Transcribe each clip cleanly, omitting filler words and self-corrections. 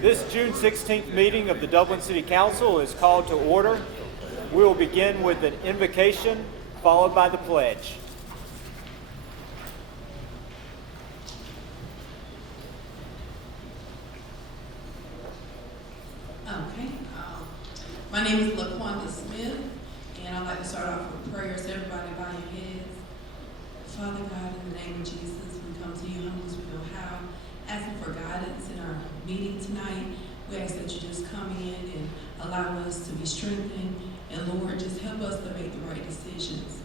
This June 16th meeting of the Dublin City Council is called to order. We will begin with an invocation followed by the pledge. Okay. My name is LaQuanda Smith, and I'd like to start off with prayers. Everybody bow your heads. Father God, in the name of Jesus, we come to you humble as we know how, asking for guidance in our meeting tonight. We ask that you just come in and allow us to be strengthened, and Lord, just help us to make the right decisions.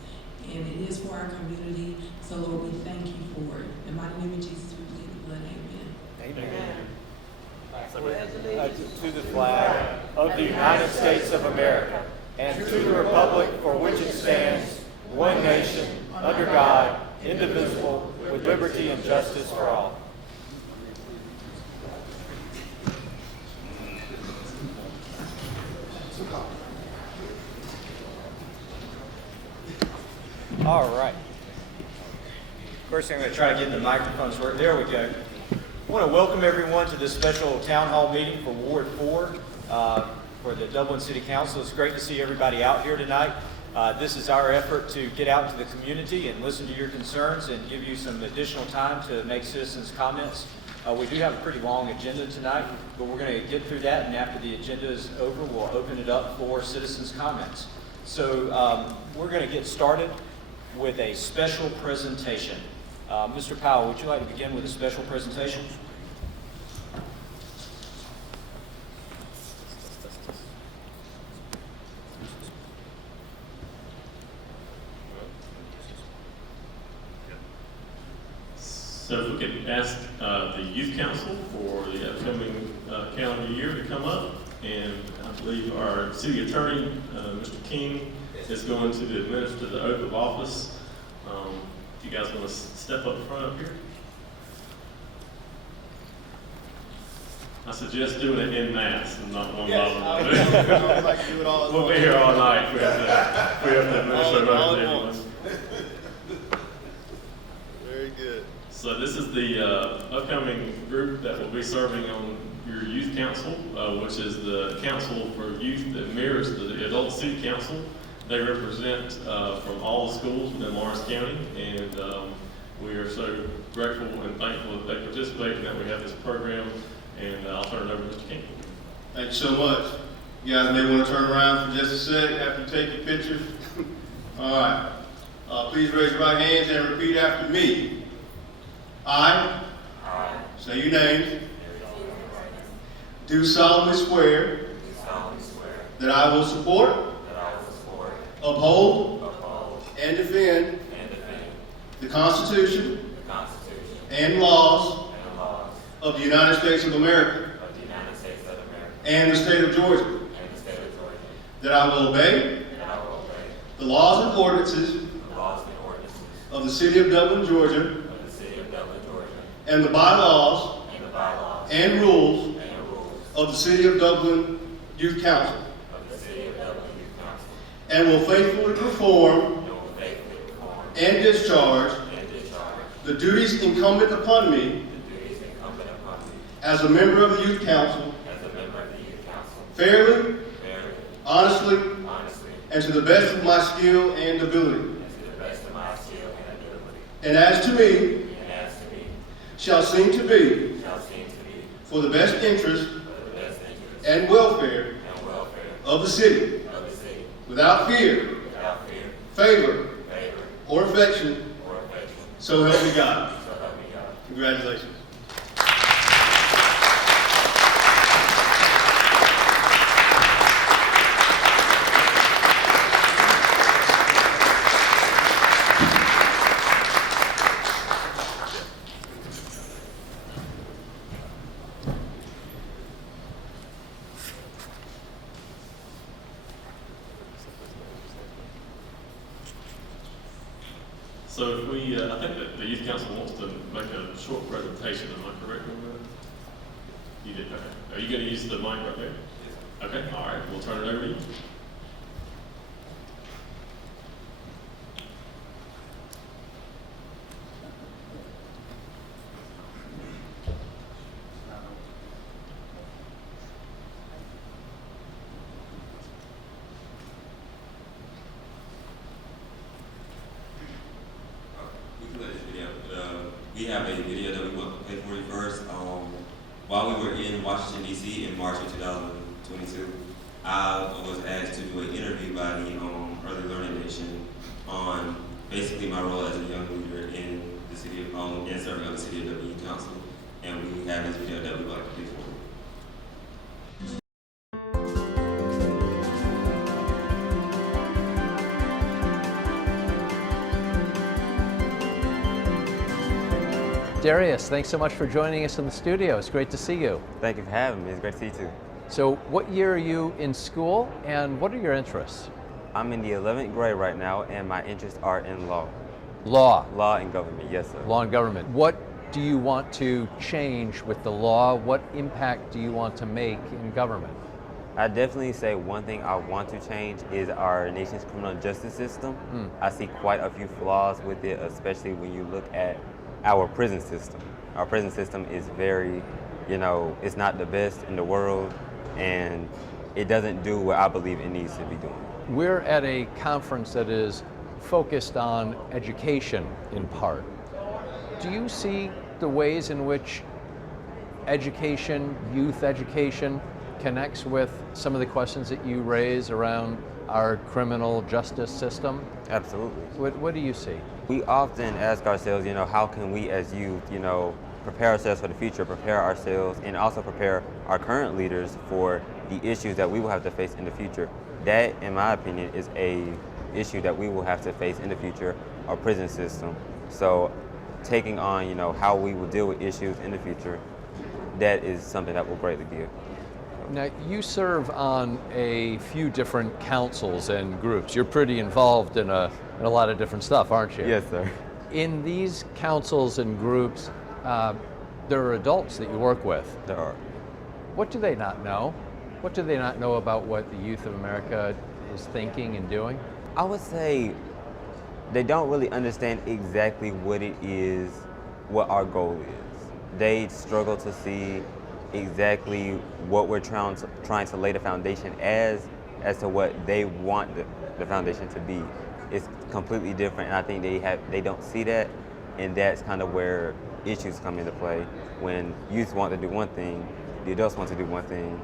And it is for our community, so Lord, we thank you for it. In the mighty name of Jesus, we plead the blood. Amen. Amen. To the flag of the United States of America and to the republic for which it stands, one nation, under God, indivisible, with liberty and justice for all. All right. First thing, I'm going to try to get the microphones working. There we go. I want to welcome everyone to this special town hall meeting for Ward 4 for the Dublin City Council. It's great to see everybody out here tonight. This is our effort to get out into the community and listen to your concerns and give you some additional time to make citizens' comments. We do have a pretty long agenda tonight, but we're going to get through that, and after the agenda is over, we'll open it up for citizens' comments. So we're going to get started with a special presentation. Mr. Powell, would you like to begin with a special presentation? So if we could ask the Youth Council for the upcoming calendar year to come up, and I believe our City Attorney, Mr. King, is going to administer the oath of office. If you guys want to step up front up here. I suggest doing it in mass and not one by one. We'll be here all night. We have to administer oath to everyone. Very good. So this is the upcoming group that will be serving on your youth council, which is the council for youth that mirrors the adult city council. They represent from all the schools within Lawrence County, and we are so grateful and thankful that they participate and that we have this program. And I'll turn it over to Mr. King. Thank you so much. You guys may want to turn around for just a sec after you take your pictures. All right. Please raise your right hands and repeat after me. I say your names. Do solemnly swear that I will support, uphold, and defend the Constitution and laws of the United States of America and the state of Georgia. That I will obey the laws and ordinances of the city of Dublin, Georgia, and the bylaws and rules of the city of Dublin Youth Council. And will faithfully perform and discharge the duties incumbent upon me as a member of the Youth Council, fairly, honestly, and to the best of my skill and ability. And as to me, shall seem to be for the best interest and welfare of the city, without fear, favor, or affection, so help me God. Congratulations. So if we, I think that the Youth Council wants to make a short presentation. Am I correct on that? You did. Okay. Are you going to use the mic right there? Okay. All right. We'll turn it over to you. have a video that we want to play for you first. While we were in Washington, D.C. in March of 2022, I was asked to do an interview by the Early Learning Nation on basically my role as a young leader in the city of and serving on the City of WDIG Council. And we have this video that we'd like to play for you. Darius, thanks so much for joining us in the studio. It's great to see you. Thank you for having me. It's great to see you too. So what year are you in school and what are your interests? I'm in the 11th grade right now and my interests are in law. Law. Law and government, yes sir. Law and government. What do you want to change with the law? What impact do you want to make in government? I definitely say one thing I want to change is our nation's criminal justice system. I see quite a few flaws with it, especially when you look at our prison system. Our prison system is very, it's not the best in the world and it doesn't do what I believe it needs to be doing. We're at a conference that is focused on education in part. Do you see the ways in which education, youth education, connects with some of the questions that you raise around our criminal justice system? Absolutely. What do you see? We often ask ourselves, how can we as youth, prepare ourselves for the future, prepare ourselves, and also prepare our current leaders for the issues that we will have to face in the future. That, in my opinion, is a issue that we will have to face in the future, our prison system. So taking on, how we will deal with issues in the future, that is something that will greatly give. Now, you serve on a few different councils and groups. You're pretty involved in a lot of different stuff, aren't you? Yes, sir. In these councils and groups, there are adults that you work with. There are. What do they not know? What do they not know about what the youth of America is thinking and doing? I would say they don't really understand exactly what it is, what our goal is. They struggle to see exactly what we're trying to lay the foundation as to what they want the foundation to be. It's completely different, and I think they don't see that, and that's kind of where issues come into play. When youth want to do one thing, the adults want to do one thing,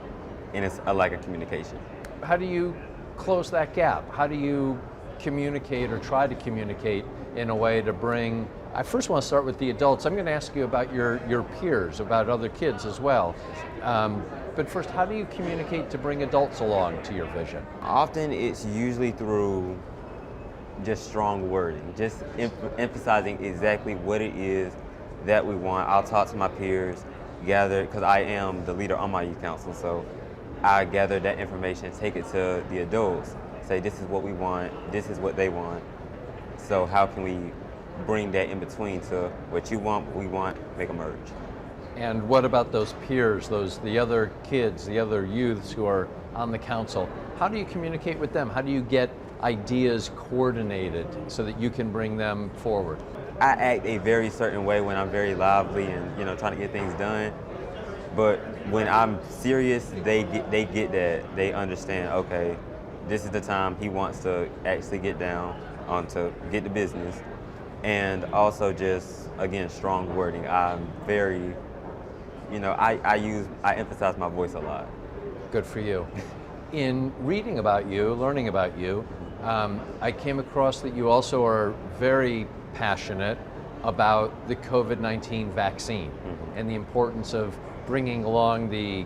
and it's a lack of communication. How do you close that gap? How do you communicate or try to communicate in a way to bring, I first want to start with the adults. I'm going to ask you about your peers, about other kids as well. But first, how do you communicate to bring adults along to your vision? Often it's usually through just strong wording, just emphasizing exactly what it is that we want. I'll talk to my peers, gather, because I am the leader on my youth council, so I gather that information, take it to the adults, say this is what we want, this is what they want. So how can we bring that in between to what you want, what we want, make a merge. And what about those peers, the other kids, the other youths who are on the council? How do you communicate with them? How do you get ideas coordinated so that you can bring them forward? I act a very certain way when I'm very lively and trying to get things done. But when I'm serious, they get that. They understand, okay, this is the time he wants to actually get down to get the business. And also just, again, strong wording. I'm very, I emphasize my voice a lot. Good for you. In reading about you, learning about you, I came across that you also are very passionate about the COVID-19 vaccine and the importance of bringing along the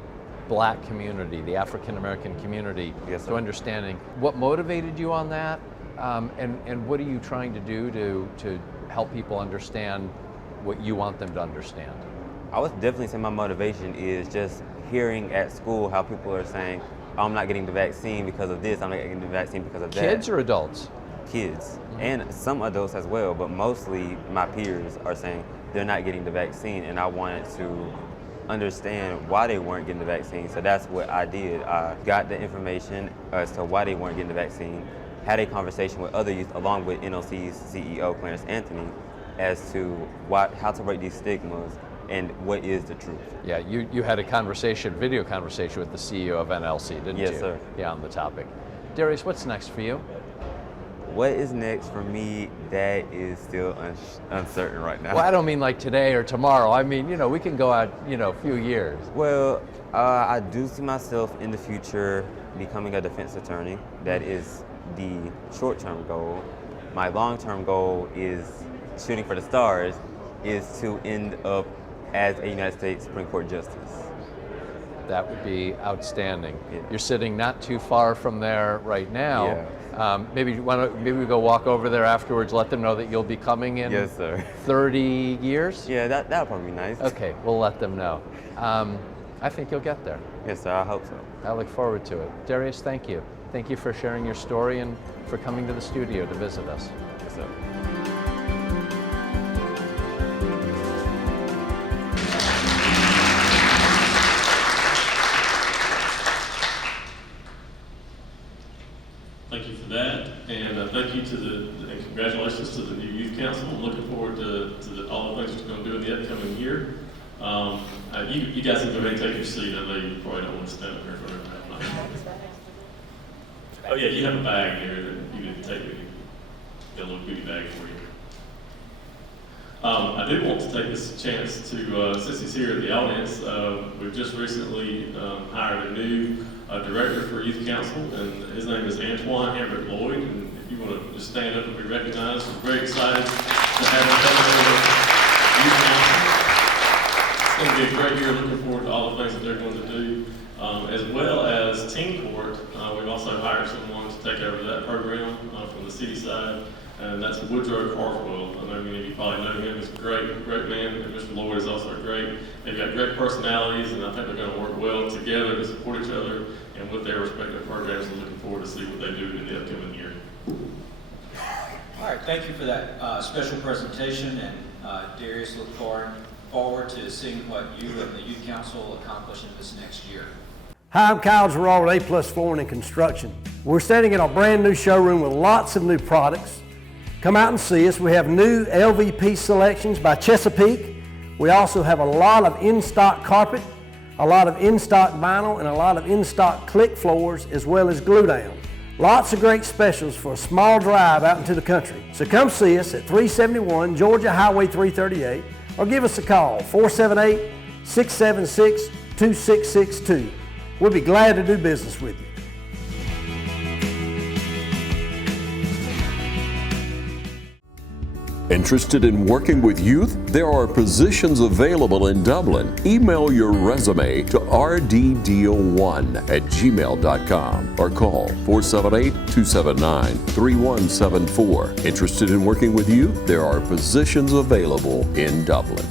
Black community, the African American community, Yes, to sir. understanding. What motivated you on that, and what are you trying to do to help people understand what you want them to understand? I would definitely say my motivation is just hearing at school how people are saying, I'm not getting the vaccine because of this, I'm not getting the vaccine because of that. Kids or adults? Kids, and some adults as well, but mostly my peers are saying they're not getting the vaccine, and I wanted to understand why they weren't getting the vaccine. So that's what I did. I got the information as to why they weren't getting the vaccine, had a conversation with other youth along with NOC's CEO, Clarence Anthony, as to how to break these stigmas and what is the truth. Yeah, you had a video conversation with the CEO of NLC, didn't you? Yes, sir. Yeah, on the topic. Darius, what's next for you? What is next for me, that is still uncertain right now. Well, I don't mean like today or tomorrow. I mean, you know, we can go out, you know, a few years. Well, I do see myself in the future becoming a defense attorney. That is the short-term goal. My long-term goal is shooting for the stars, is to end up as a United States Supreme Court Justice. That would be outstanding. Yeah. You're sitting not too far from there right now. Yeah. Maybe we go walk over there afterwards, let them know that you'll be coming in Yes, sir. 30 years? Yeah, that'll probably be nice. Okay, we'll let them know. I think you'll get there. Yes, sir, I hope so. I look forward to it. Darius, thank you. Thank you for sharing your story and for coming to the studio to visit us. Yes, sir. Thank you for that, and thank you to and congratulations to the new youth council. I'm looking forward to all the things that you're going to do in the upcoming year. You guys can go ahead and take your seat. I know you probably don't want to stand up here for everybody. Oh yeah, you have a bag here that you can take with you. Got a little goodie bag for you. I do want to take this chance to, since he's here in the audience, we've just recently hired a new director for Youth Council, and his name is Antoine Hambrick Lloyd. And if you want to just stand up and be recognized, we're very excited to have him come over to Youth Council. It's going to be a great year. Looking forward to all the things that they're going to do, as well as Teen Court. We've also hired someone to take over that program from the city side. And that's Woodrow Carswell. I know many of you probably know him. He's a great man. And Mr. Lloyd is also great. They've got great personalities, and I think they're going to work well together to support each other and with their respective programs. I'm looking forward to see what they do in the upcoming year. All right, thank you for that special presentation, and Darius, look forward to seeing what you and the Youth Council accomplish in this next year. Hi, I'm Kyle Gerard with A+ Flooring and Construction. We're standing in our brand new showroom with lots of new products. Come out and see us. We have new LVP selections by Chesapeake. We also have a lot of in-stock carpet, a lot of in-stock vinyl, and a lot of in-stock click floors, as well as glue down. Lots of great specials for a small drive out into the country. So come see us at 371 Georgia Highway 338, or give us a call, 478-676-2662. We'll be glad to do business with you. Interested in working with youth? There are positions available in Dublin. Email your resume to rddeal1@gmail.com or call 478-279-3174. Interested in working with youth? There are positions available in Dublin.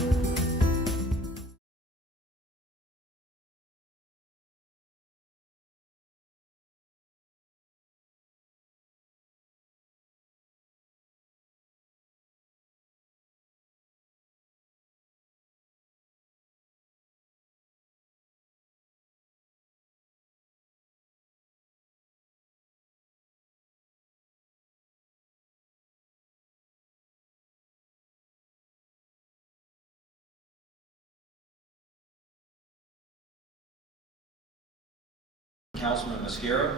Councilman Mascaro.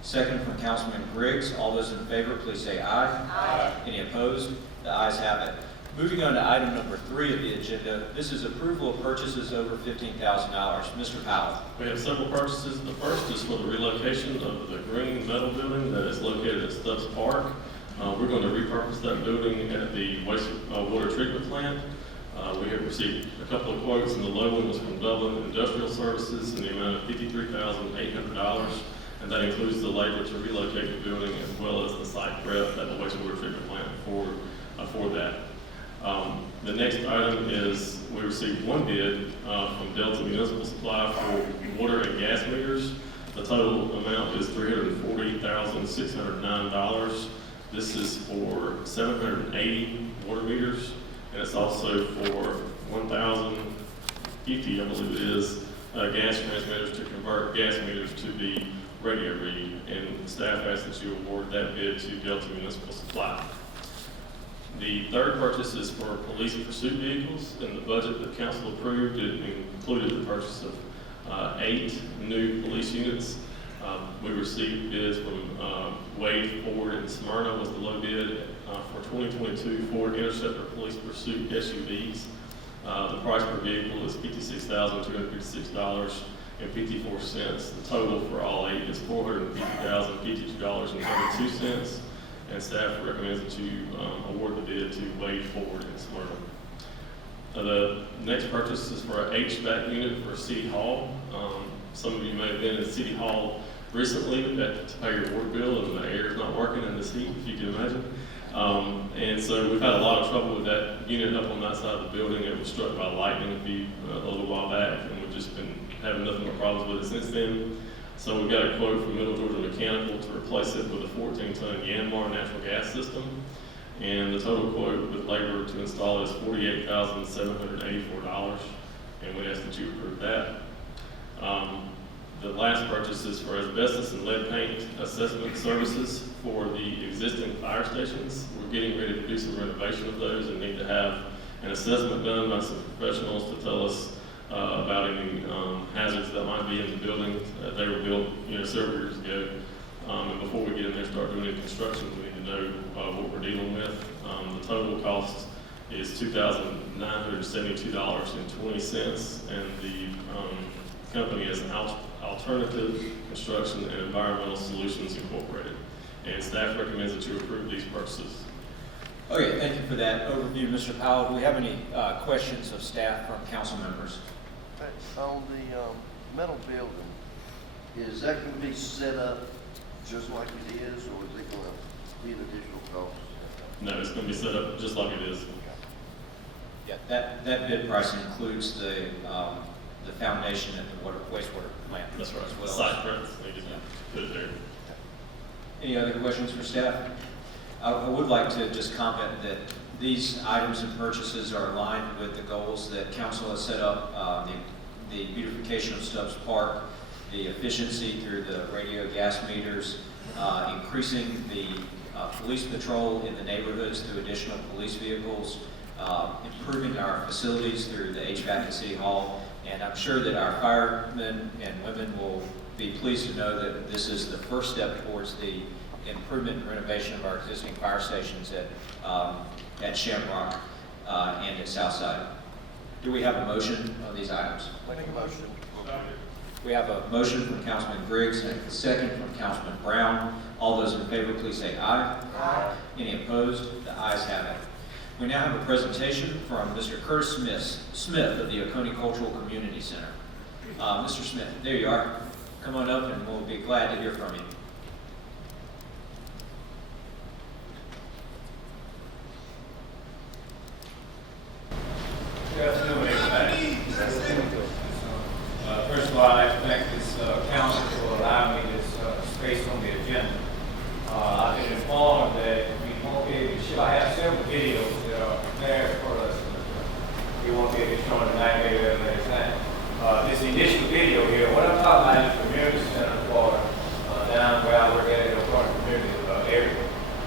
Second from Councilman Griggs. All those in favor, please say aye. Aye. Any opposed? The ayes have it. Moving on to item number 3 of the agenda, this is approval of purchases over $15,000. Mr. Powell. We have several purchases. The first is for the relocation of the green metal building that is located at Stubbs Park. We're going to repurpose that building at the wastewater treatment plant. We have received a couple of quotes, and the low one was from Dublin Industrial Services in the amount of $53,800, and that includes the labor to relocate the building as well as the site prep at the wastewater treatment plant for that. The next item is we received one bid from Delta Municipal Supply for water and gas meters. The total amount is $340,609. This is for 780 water meters. And it's also for 1,050, I believe it is, gas transmitters to convert gas meters to the radio read. And staff asks that you award that bid to Delta Municipal Supply. The third purchase is for police pursuit vehicles. In the budget that council approved, it included the purchase of 8 new police units. We received bids from Wade, Ford, and Smyrna was the low bid for 2022 Ford Interceptor Police Pursuit SUVs. The price per vehicle is $56,256.54. The total for all 8 is $450,052.32. And staff recommends that you award the bid to Wade, Ford, and Smyrna. The next purchase is for an HVAC unit for City Hall. Some of you may have been in City Hall recently to pay your water bill, and the air is not working in this heat, if you can imagine. And so we've had a lot of trouble with that unit up on that side of the building. It was struck by lightning a little while back, and we've just been having nothing but problems with it since then. So we've got a quote from Middle Georgia Mechanical to replace it with a 14-ton Yanmar natural gas system. And the total quote with labor to install is $48,784, and we ask that you approve that. The last purchase is for asbestos and lead paint assessment services for the existing fire stations. We're getting ready to do some renovation of those and need to have an assessment done by some professionals to tell us about any hazards that might be in the building. They were built, several years ago. And before we get in there and start doing any construction, we need to know what we're dealing with. The total cost is $2,972.20, and the company is Alternative Construction and Environmental Solutions Incorporated. And staff recommends that you approve these purchases. Okay, thank you for that overview, Mr. Powell. Do we have any questions of staff from council members? On the metal building, is that going to be set up just like it is, or is it going to be an additional cost? No, it's going to be set up just like it is. Yeah, that bid price includes the foundation at the wastewater plant. That's right. As well. Site prints, they just put it there. Any other questions for staff? I would like to just comment that these items and purchases are aligned with the goals that council has set up, the beautification of Stubbs Park, the efficiency through the radio gas meters, increasing the police patrol in the neighborhoods through additional police vehicles, improving our facilities through the HVAC at City Hall, and I'm sure that our firemen and women will be pleased to know that this is the first step towards the improvement and renovation of our existing fire stations at Shamrock and at Southside. Do we have a motion on these items? Make a motion. We have a motion from Councilman Griggs and a second from Councilman Brown. All those in favor, please say aye. Aye. Any opposed? The ayes have it. We now have a presentation from Mr. Curtis Smith of the Oconee Cultural Community Center. Mr. Smith, there you are. Come on up and we'll be glad to hear from you. Good afternoon, everybody. First of all, I'd like to thank this council for allowing me this space on the agenda. I've been informed that we won't be able to show. I have several videos that are prepared for us. We won't be able to show them tonight, maybe at a later time. This initial video here, what I'm talking about is the community center for down where I work at the community area.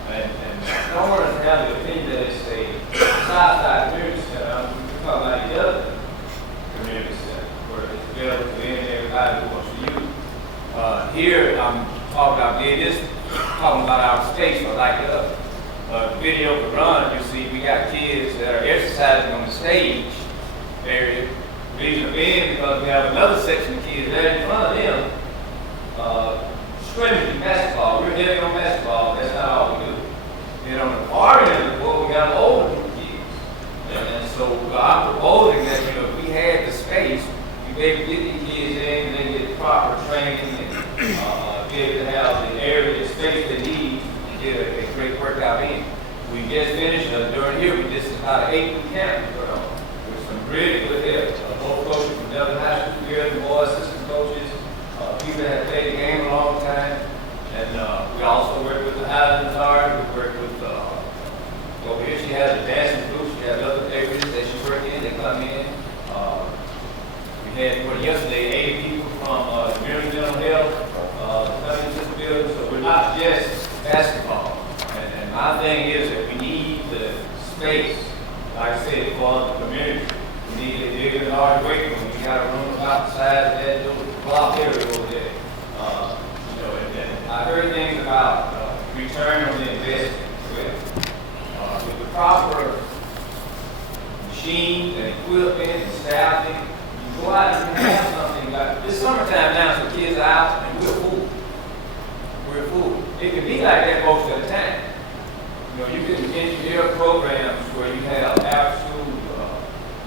And I don't want to have the opinion that it's a Southside community center. I'm talking about the other community center where it's available to any and everybody who wants to use it. Here I'm talking about talking about our space for like the video to run. You see, we got kids that are exercising on the stage area. Reason being because we have another section of kids right in front of them scrimmaging basketball. We're hitting on basketball. That's not all we do. Then on the far end of the board, we got older kids. And so I'm proposing that, if we had the space, we be able to get these kids in and they get proper training and be able to have the area, the space they need to get a great workout in. We just finished, during here, we just about an 8-week camp with some really good help. Both coaches from Dublin High School here, the boys, assistant coaches, people that have played the game a long time. And we also work with the Highlands Art, we work with over here she has a dancing group, she has other areas that she work in, they come in. We had yesterday 80 people from community mental health coming into the building, so we're not just basketball. And my thing is that we need the space, like I said, for the community. We need to dig in a large weight room. We got a room about the size of that little block area over there. proper machines and equipment and staffing, you go out and have something like, this summertime now, so kids are out and we're full. We're full. It can be like that most of the time. You know, you can engineer programs where you have after-school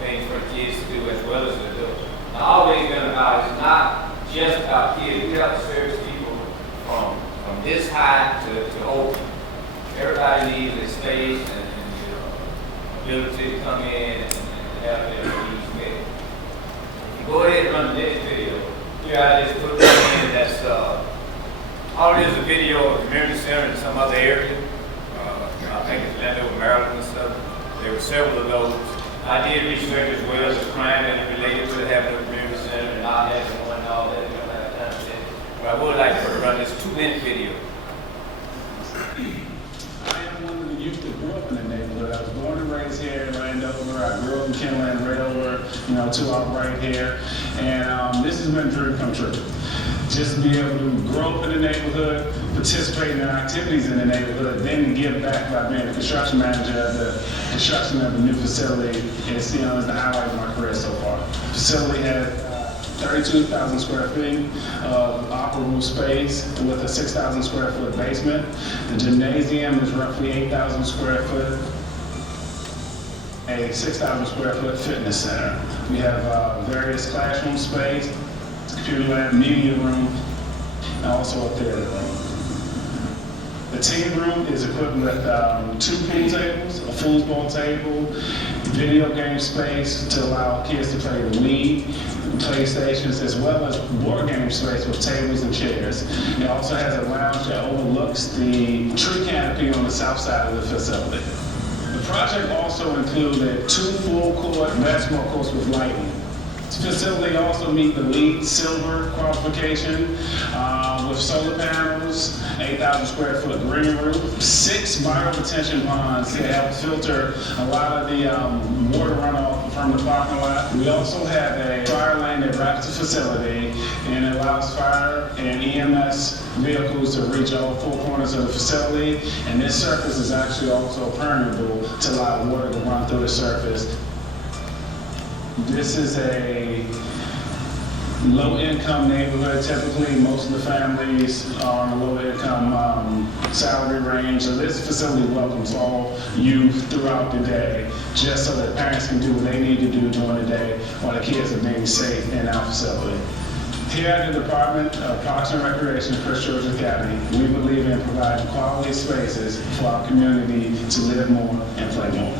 things for kids to do as well as adults. I've always been about, it's not just about kids. We have to service people from this high to old. Everybody needs a space and ability to come in and have their needs met. Go ahead and run the next video. Here I just put that in. That's all it is, a video of a community center in some other area. I think it's Landover, Maryland and stuff. There were several of those. I did research as well as crime and related to having a community center and not having one and all that. You don't have time to say. But I would like to run this 2-minute video. I am one of the youth that grew up in the neighborhood. I was born and raised here in Landover. I grew up in Kenland, right over, to our right here. And this has been a dream come true. Just to be able to grow up in the neighborhood, participate in activities in the neighborhood, then give back by being the construction manager of the construction of a new facility. It's, is the highlight of my career so far. The facility has 32,000 square feet of operable space with a 6,000 square foot basement. The gymnasium is roughly 8,000 square foot. A 6,000 square foot fitness center. We have various classroom space, computer lab, media room, and also a theater room. The team room is equipped with 2 pool tables, a foosball table, video game space to allow kids to play the Wii, PlayStations, as well as board game space with tables and chairs. It also has a lounge that overlooks the tree canopy on the south side of the facility. The project also included 2 full-court basketball courts with lighting. This facility also meets the LEED Silver qualification with solar panels, 8,000 square foot green roof, 6 bio-retention ponds that help filter a lot of the water runoff from the parking lot. We also have a fire lane that wraps the facility and allows fire and EMS vehicles to reach all 4 corners of the facility. And this surface is actually also permeable to allow water to run through the surface. This is a low-income neighborhood. Typically, most of the families are in a low-income salary range. So this facility welcomes all youth throughout the day, just so that parents can do what they need to do during the day while the kids are being safe in our facility. Here at the Department of Parks and Recreation in Prince George's County, we believe in providing quality spaces for our community to live more and play more.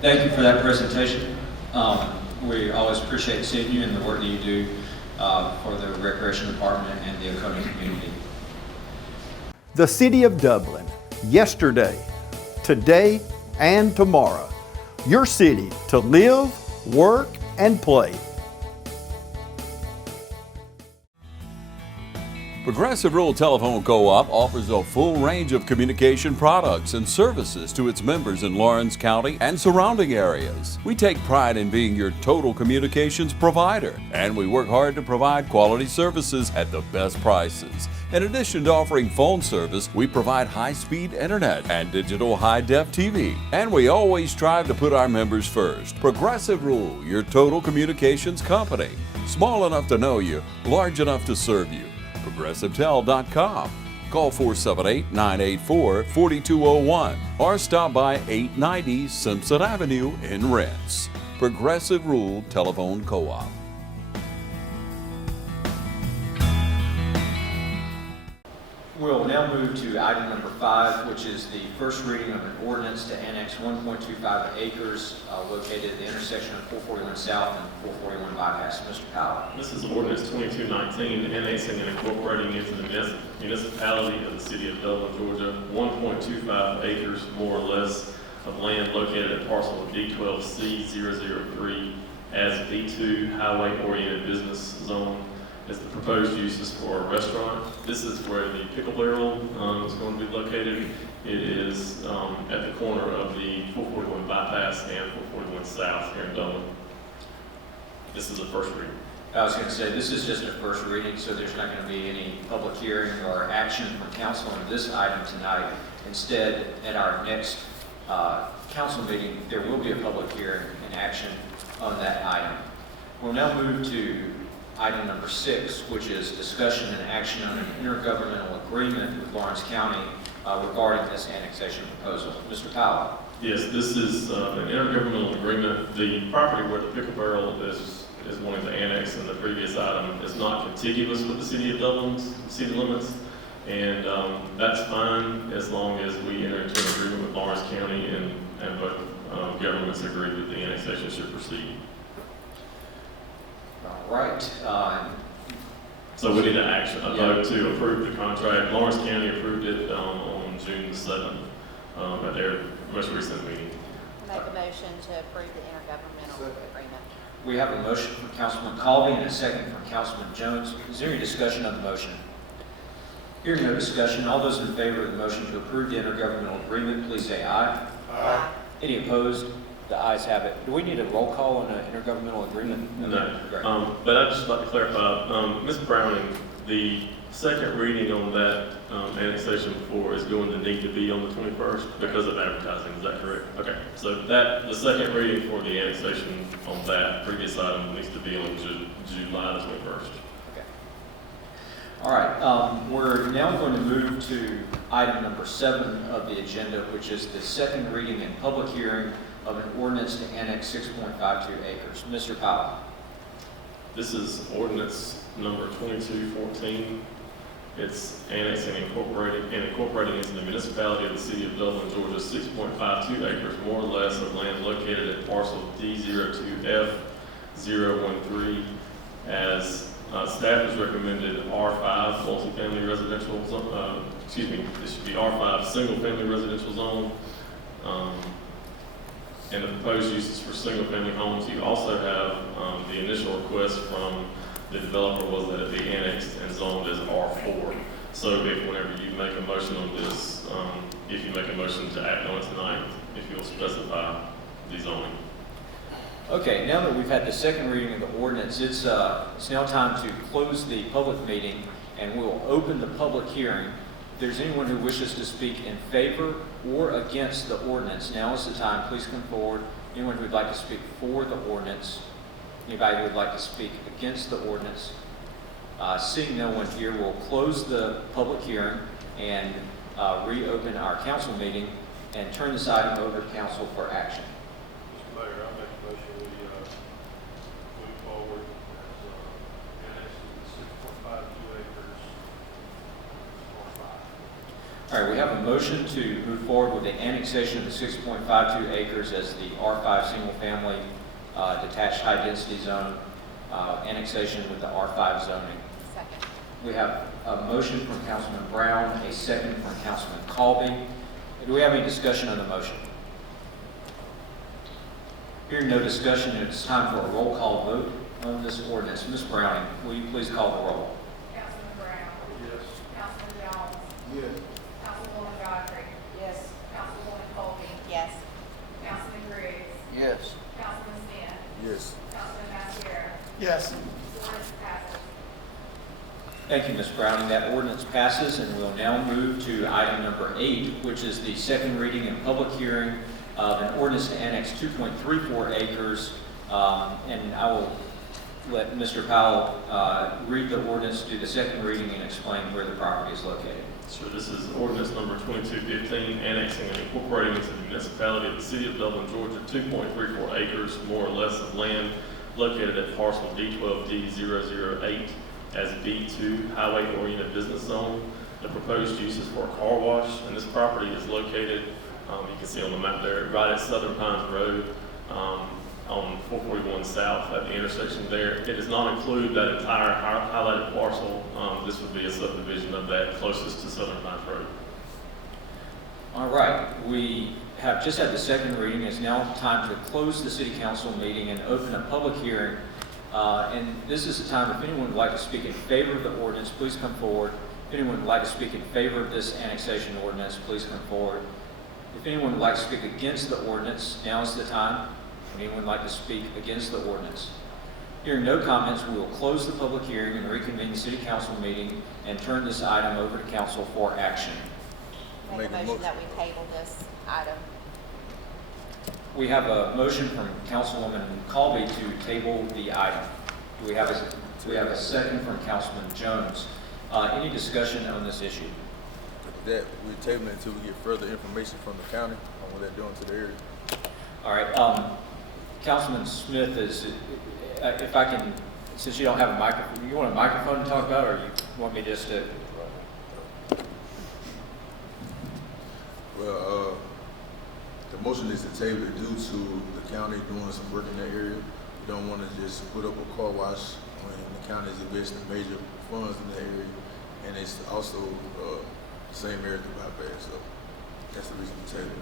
Thank you for that presentation. We always appreciate seeing you and the work that you do for the Recreation Department and the Oconee community. The City of Dublin, yesterday, today, and tomorrow. Your city to live, work, and play. Progressive Rural Telephone Co-op offers a full range of communication products and services to its members in Lawrence County and surrounding areas. We take pride in being your total communications provider, and we work hard to provide quality services at the best prices. In addition to offering phone service, we provide high-speed internet and digital high-def TV. And we always strive to put our members first. Progressive Rural, your total communications company. Small enough to know you, large enough to serve you. ProgressiveTel.com. Call 478-984-4201 or stop by 890 Simpson Avenue in Rennes. Progressive Rural Telephone Co-op. We'll now move to item number 5, which is the first reading of an ordinance to annex 1.25 acres located at the intersection of 441 South and 441 Bypass. Mr. Powell. This is ordinance 2219, annexing and incorporating into the municipality of the city of Dublin, Georgia, 1.25 acres more or less of land located at parcel D12C003 as B2 highway-oriented business zone. As the proposed uses for a restaurant. This is where the Pickle Barrel is going to be located. It is at the corner of the 441 bypass and 441 south here in Dublin. This is the first reading. I was going to say, this is just a first reading, so there's not going to be any public hearing or action from council on this item tonight. Instead, at our next council meeting, there will be a public hearing and action on that item. We'll now move to item number 6, which is discussion and action on an intergovernmental agreement with Lawrence County regarding this annexation proposal. Mr. Powell. Yes, this is an intergovernmental agreement. The property where the Pickle Barrel is wanting to annex in the previous item is not contiguous with the city of Dublin's city limits, and that's fine as long as we enter into an agreement with Lawrence County and both governments agree that the annexation should proceed. All right. So we need an action, a vote to approve the contract. Lawrence County approved it on June the 7th at their most recent meeting. Make a motion to approve the intergovernmental agreement. We have a motion from Councilman Colby and a second from Councilman Jones. Is there any discussion on the motion? Hearing no discussion, all those in favor of the motion to approve the intergovernmental agreement, please say aye. Aye. Any opposed? The ayes have it. Do we need a roll call on an intergovernmental agreement? No. But I'd just like to clarify, Ms. Browning, the second reading on that annexation before is going to need to be on the 21st because of advertising. Is that correct? Okay. So the second reading for the annexation on that previous item needs to be on July the 21st. Okay. All right. We're now going to move to item number 7 of the agenda, which is the second reading and public hearing of an ordinance to annex 6.52 acres. Mr. Powell. This is ordinance number 2214. It's annexing and incorporating into the municipality of the city of Dublin, Georgia, 6.52 acres, more or less, of land located at parcel D02F013 as staff has recommended R5 multifamily residential zone, this should be R5 single family residential zone. And the proposed uses for single-family homes. You also have the initial request from the developer was that it be annexed and zoned as R4. So whenever you make a motion on this, if you make a motion to act on it tonight, if you'll specify the zoning. Okay, now that we've had the second reading of the ordinance, it's now time to close the public meeting, and we'll open the public hearing. If there's anyone who wishes to speak in favor or against the ordinance, now is the time. Please come forward. Anyone who would like to speak for the ordinance? Anybody who would like to speak against the ordinance? Seeing no one here, we'll close the public hearing and reopen our council meeting and turn this item over to council for action. Mr. Mayor, I'll make a motion we move forward as annexing the 6.52 acres R5. All right, we have a motion to move forward with the annexation of the 6.52 acres as the R5 single-family detached high-density zone, annexation with the R5 zoning. Second. We have a motion from Councilman Brown, a second from Councilman Colby. Do we have any discussion on the motion? Hearing no discussion, it's time for a roll call vote on this ordinance. Ms. Browning, will you please call the roll? Councilman Brown. Yes. Councilman Jones. Yes. Councilwoman Godfrey. Yes. Councilwoman Colby. Yes. Councilman Griggs. Yes. Councilman Smith. Yes. Councilman Mascara. Yes. Ordinance passes. Thank you, Ms. Browning. That ordinance passes, and we'll now move to item number 8, which is the second reading and public hearing of an ordinance to annex 2.34 acres. And I will let Mr. Powell read the ordinance, do the second reading, and explain where the property is located. Sure, this is ordinance number 2215, annexing and incorporating into the municipality of the city of Dublin, Georgia, 2.34 acres, more or less, of land located at parcel D12D008 as B2 highway-oriented business zone. The proposed use is for a car wash, and this property is located, you can see on the map there, right at Southern Pines Road on 441 South at the intersection there. It does not include that entire highlighted parcel. This would be a subdivision of that closest to Southern Pines Road. All right, we have just had the second reading. It's now time to close the city council meeting and open a public hearing. And this is the time, if anyone would like to speak in favor of the ordinance, please come forward. If anyone would like to speak in favor of this annexation ordinance, please come forward. If anyone would like to speak against the ordinance, now is the time. If anyone would like to speak against the ordinance. Hearing no comments, we will close the public hearing and reconvene the city council meeting and turn this item over to council for action. Make a motion that we table this item. We have a motion from Councilwoman Colby to table the item. Do we have a second from Councilman Jones? Any discussion on this issue? That we table it until we get further information from the county on what they're doing to the area. All right. Councilman Smith, if I can, since you don't have a microphone, you want a microphone to talk about, or you want me just to? Well, the motion is to table it due to the county doing some work in that area. We don't want to just put up a car wash when the county is investing major funds in that area, and it's also the same area as the bypass. So that's the reason we table it.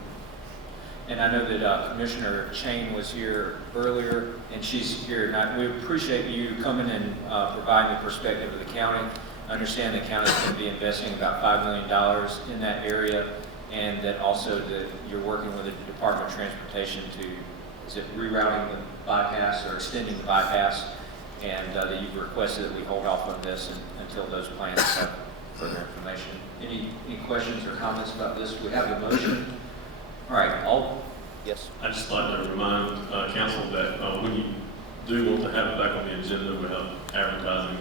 And I know that Commissioner Chain was here earlier, and she's here. And we appreciate you coming and providing the perspective of the county. I understand the county is going to be investing about $5 million in that area, and that also that you're working with the Department of Transportation to, is it rerouting the bypass or extending the bypass, and that you've requested that we hold off on this until those plans have further information. Any questions or comments about this? We have the motion. All right, yes. I'd just like to remind council that when you do want to have it back on the agenda, we have advertising,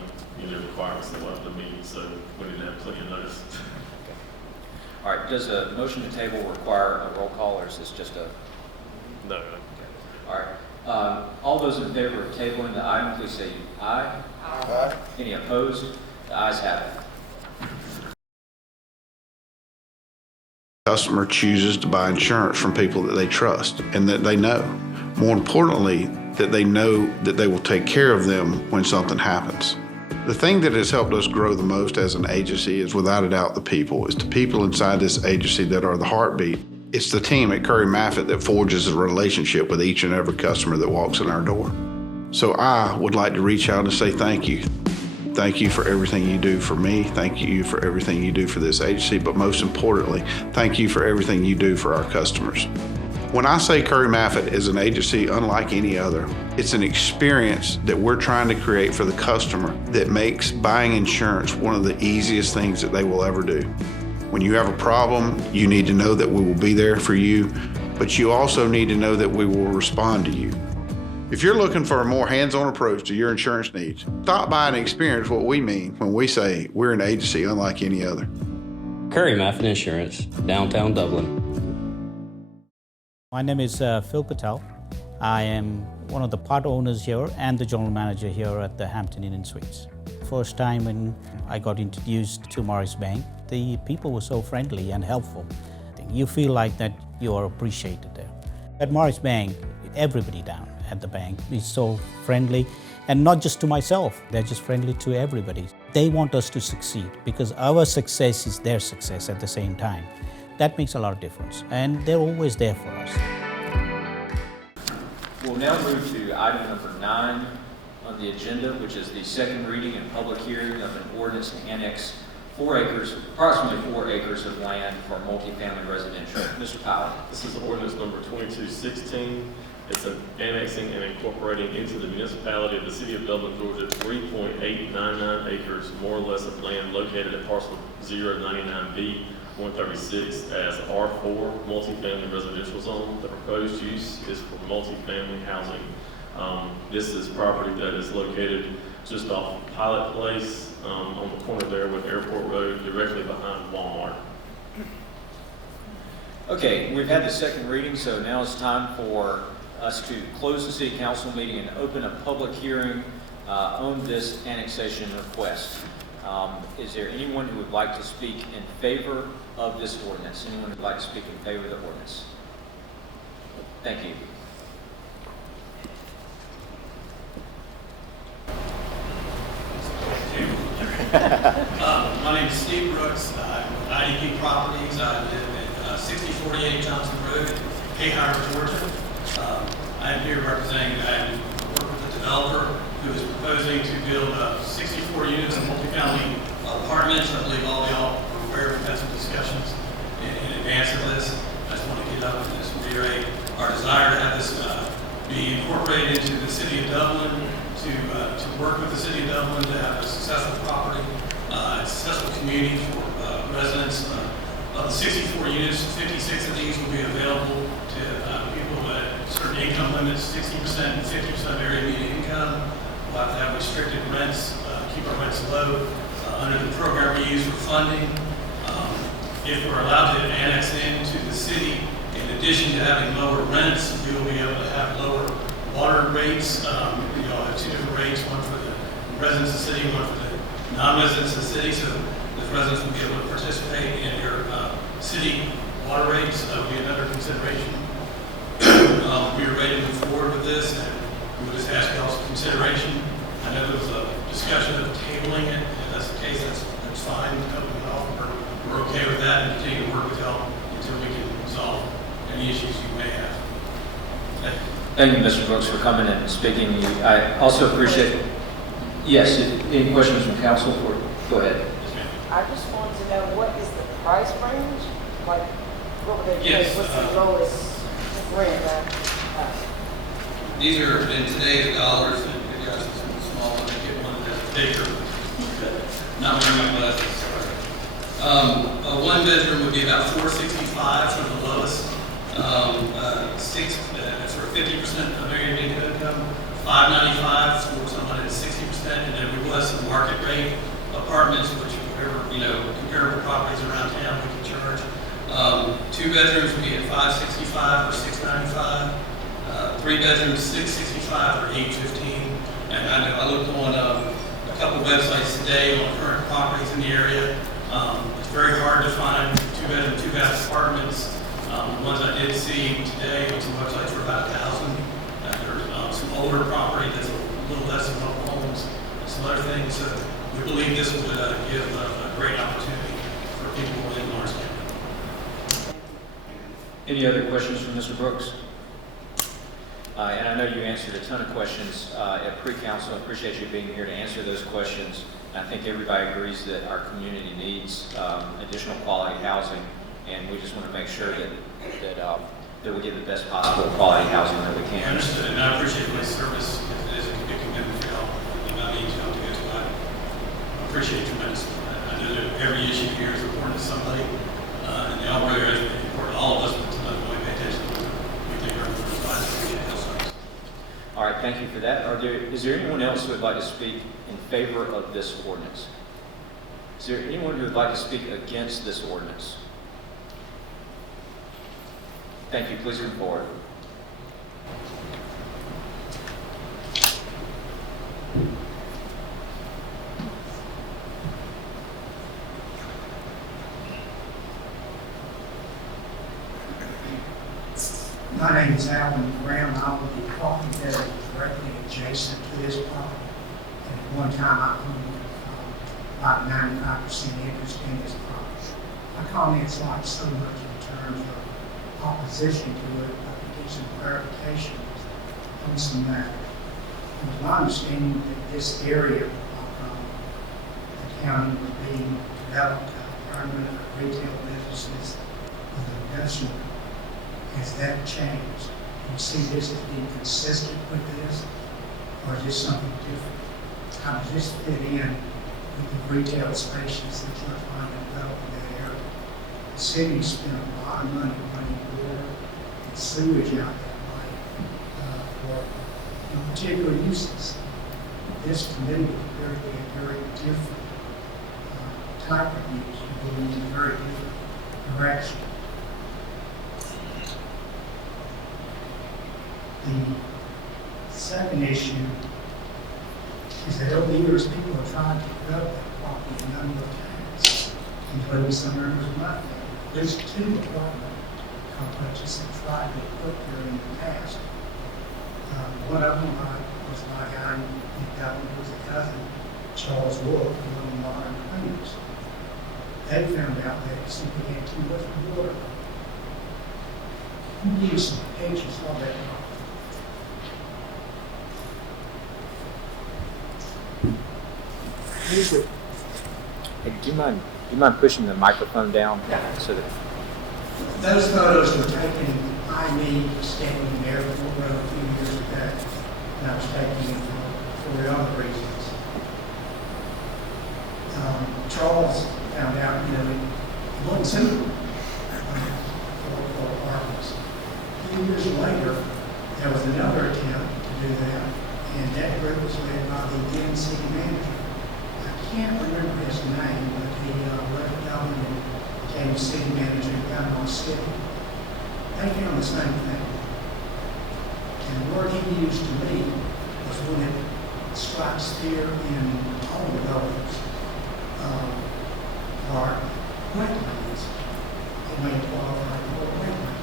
requirements that we'll have to meet, so we need to have plenty of notice. Okay. All right, does a motion to table require a roll call, or is this just a? No. Okay. All right, all those in favor of tabling the item, please say aye. Aye. Any opposed? The ayes have it. Customer chooses to buy insurance from people that they trust and that they know. More importantly, that they know that they will take care of them when something happens. The thing that has helped us grow the most as an agency is without a doubt the people. It's the people inside this agency that are the heartbeat. It's the team at Curry Maffitt that forges a relationship with each and every customer that walks in our door. So I would like to reach out and say thank you. Thank you for everything you do for me. Thank you for everything you do for this agency. But most importantly, thank you for everything you do for our customers. When I say Curry Maffitt is an agency unlike any other, it's an experience that we're trying to create for the customer that makes buying insurance one of the easiest things that they will ever do. When you have a problem, you need to know that we will be there for you, but you also need to know that we will respond to you. If you're looking for a more hands-on approach to your insurance needs, stop by and experience what we mean when we say we're an agency unlike any other. Curry Maffitt Insurance, downtown Dublin. My name is Phil Patel. I am one of the part owners here and the general manager here at the Hampton Inn & Suites. First time when I got introduced to Morris Bank, the people were so friendly and helpful. You feel like that you are appreciated there. At Morris Bank, everybody down at the bank is so friendly, and not just to myself, they're just friendly to everybody. They want us to succeed because our success is their success at the same time. That makes a lot of difference, and they're always there for us. We'll now move to item number 9 on the agenda, which is the second reading and public hearing of an ordinance to annex approximately 4 acres of land for multifamily residential. Mr. Powell. This is ordinance number 2216. It's annexing and incorporating into the municipality of the city of Dublin, Georgia, 3.899 acres, more or less, of land located at parcel 099B 136 as R4 multifamily residential zone. The proposed use is for multifamily housing. This is property that is located just off Pilot Place on the corner there with Airport Road, directly behind Walmart. Okay, we've had the second reading, so now it's time for us to close the city council meeting and open a public hearing on this annexation request. Is there anyone who would like to speak in favor of this ordinance? Anyone who would like to speak in favor of the ordinance? Thank you. My name is Steve Brooks. I'm with IDP Properties. I live in 6048 Johnson Road in Hayhire, Georgia. I am here representing and work with the developer who is proposing to build 64 units of multifamily apartments. I believe all of y'all are aware we've had some discussions in advance of this. I just want to get up and just reiterate our desire to have this be incorporated into the city of Dublin, to work with the city of Dublin to have a successful property, a successful community for residents. Of the 64 units, 56 of these will be available to people at certain income limits, 60% and 50% area median income. We'll have to have restricted rents, keep our rents low. Under the program we use for funding, if we're allowed to annex into the city, in addition to having lower rents, we will be able to have lower water rates. I'll have two different rates, one for the residents of the city, one for the non-residents of the city. So the residents will be able to participate in your city water rates. That will be another consideration. We are ready to move forward with this, and we would just ask y'all's consideration. I know there was a discussion of tabling it. If that's the case, that's fine. We're okay with that, and continue to work with y'all until we can resolve any issues you may have. Thank you, Mr. Brooks, for coming and speaking. I also appreciate. Yes. Any questions from council? Go ahead. I just wanted to know, what is the price range? Like, what would they pay? Yes, What's the lowest rent? These are in today's dollars, and you guys are small, and they get one that's bigger. Not wearing my glasses, sorry. A one bedroom would be about $465 for the lowest. For 50% of area median income, $595 for someone at 60%, and then we was some market rate apartments, which comparable properties around town we can charge. Two bedrooms would be at $565 or $695. Three bedrooms, $665 or $815. And I know I looked on a couple websites today on current properties in the area. It's very hard to find two-bedroom, two-bath apartments. The ones I did see today on some websites were about 1,000. There's some older property that's a little less than mobile homes and some other things. So we believe this would give a great opportunity for people in Lawrence County. Any other questions from Mr. Brooks? And I know you answered a ton of questions at pre-council. I appreciate you being here to answer those questions. I think everybody agrees that our community needs additional quality housing, and we just want to make sure that we get the best possible quality housing that we can. I understood, and I appreciate my service. It is a big commitment for y'all. I need y'all to go to. I appreciate it tremendously. I know that every issue here is important to somebody, and the operator is important to all of us, but sometimes we pay attention to it. We think we're providing health service. All right, thank you for that. Is there anyone else who would like to speak in favor of this ordinance? Is there anyone who would like to speak against this ordinance? Thank you. Please come forward. My name is Alan Graham. I will be talking there directly adjacent to this property. And at one time, I owned about 95% interest in this property. My comments not so much in terms of opposition to it, but to get some clarification on some matters. It was my understanding that this area of the county was being developed primarily for retail businesses with industrial. Has that changed? Do you see this as being consistent with this, or is this something different? How does this fit in with the retail spaces that you're trying to develop in that area? The city spent a lot of money running water and sewage out that way for particular uses. This committee would appear to be a very different type of use, going in a very different direction. The second issue is that over the years, people have tried to develop that property a number of times, including some members of my family. There's two apartment complexes that tried to put there in the past. One of them was my guy in Dublin, who was a cousin, Charles Wolf, who lived in modern homes. They found out that it simply had too much water use some pictures of that. Hey, do you mind pushing the microphone down so that? Those photos were taken by me standing in the airport road a few years ago, and I was taking them for other reasons. Charles found out, it wasn't suitable for apartments. A few years later, there was another attempt to do that, and that group was led by the then city manager. I can't remember his name, but he left Dublin and became city manager in Panama City. They found the same thing. And the word he used to me was when it strikes fear in all the buildings are wetlands. It may qualify for wetland.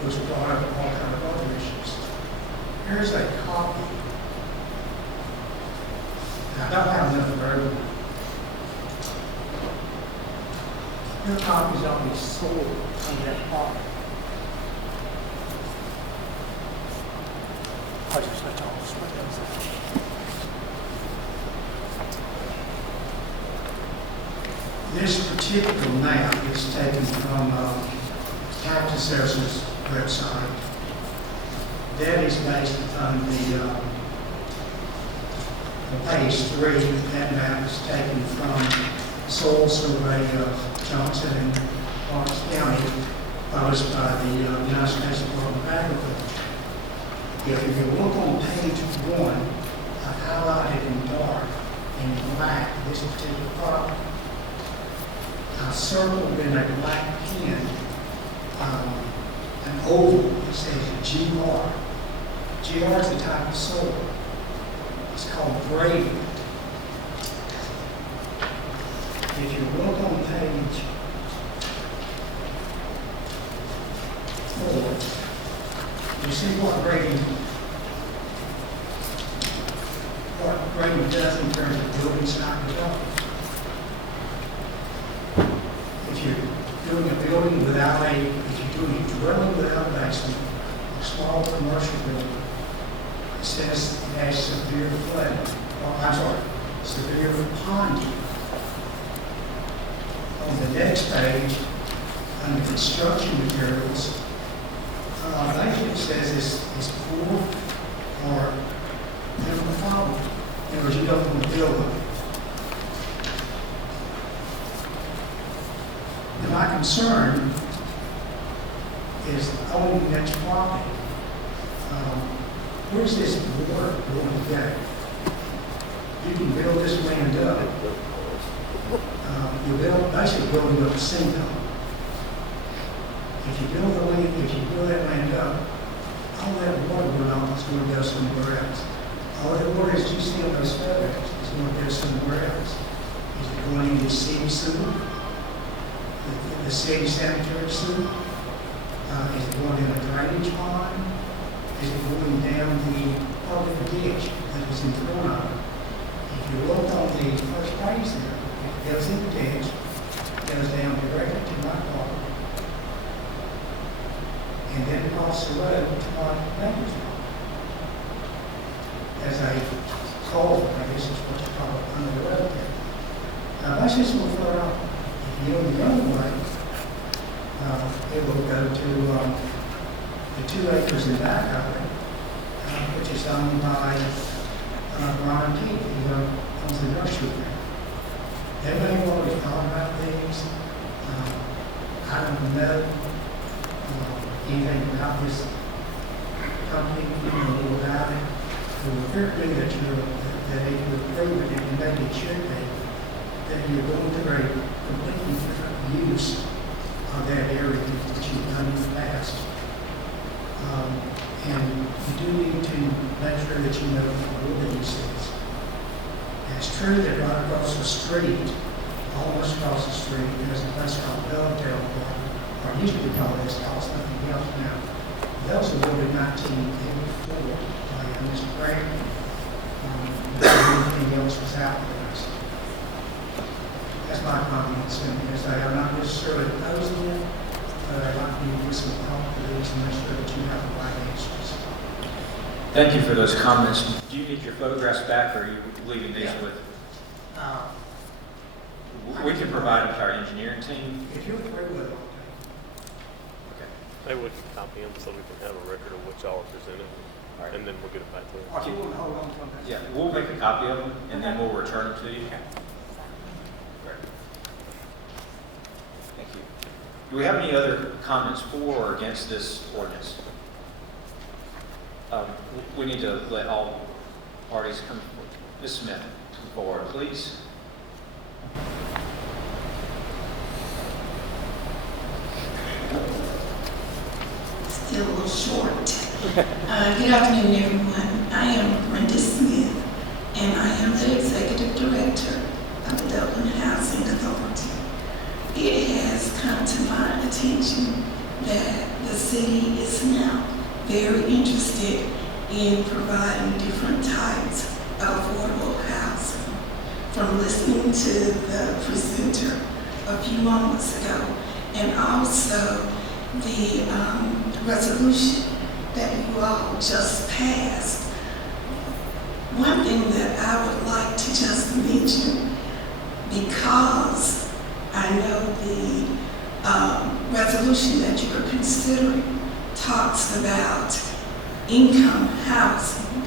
It was brought up all kind of other issues. Here's a copy. I don't have another version. Here are copies of the soul of that property. I'll just switch off. Switch those out. This particular map is taken from Tax Assessor's website. That is based upon the page 3. That map is taken from soil survey of Johnson and Lawrence County, published by the United States Department of Agriculture. If you look on page 1, I've highlighted in dark and in black this particular property. I circled in a black pen an oval that says GR. GR is a type of soil. It's called gradient. If you look on page 4, you see what gradient does in terms of building site development. If you're doing a building without if you're doing a dwelling without a basement, a small commercial building, it says it has severe flooding, severe ponding. On the next page, under construction materials, basically it says it's poor or minimal problem. In other words, you don't want to build them. And my concern is owning the next property. Where's this water going to go? You can build this land up. You basically building up a sinkhole. If you build that land up, all that water runoff is going to go somewhere else. All that water is you see on those photos is going to go somewhere else. Is it going into the city sewer? The city sanitary sewer? Is it going in a drainage pond? Is it going down the public ditch that was in front of it? If you look on the first page there, it goes in the ditch, goes down directly to my property, and then across the road to my neighbor's property. As a culvert, I guess is what you call it, under the road there. That's just a little further off. If you go the other way, it will go to the 2 acres in back of it, which is owned by Ron Keith, who owns the nursery there. Everybody always talk about things. I don't know anything about this company, a little about it. It would appear to me that if you approve it, and maybe it should be, that you're going to a completely different use of that area that you've done in the past. And you do need to make sure that you know what the use is. And it's true that right across the street, almost across the street, there's a place called Belltail Park, or used to be called this, calls nothing else now. That was awarded 1984 by Mr. Franklin. Everything else was out there. That's my comments, and as I'm not necessarily opposing it, but I'd like you to listen to talk to these and make sure that you have the right answers. Thank you for those comments. Do you need your photographs back, or are you leaving these with? We can provide them to our engineering team. If you're through with it, Maybe we can copy them so we can have a record of what y'all are presenting, and then we'll get it back to or if you want to hold on to them. Yeah, we'll make a copy of them, and then we'll return them to you. Great. Thank you. Do we have any other comments for or against this ordinance? We need to let all parties come forward. Ms. Smith, come forward, please. Still a little short. Good afternoon, everyone. I am Brenda Smith, and I am the Executive Director of the Dublin Housing Authority. It has come to my attention that the city is now very interested in providing different types of affordable housing. From listening to the presenter a few moments ago, and also the resolution that you all just passed. One thing that I would like to just mention, because I know the resolution that you are considering talks about income housing,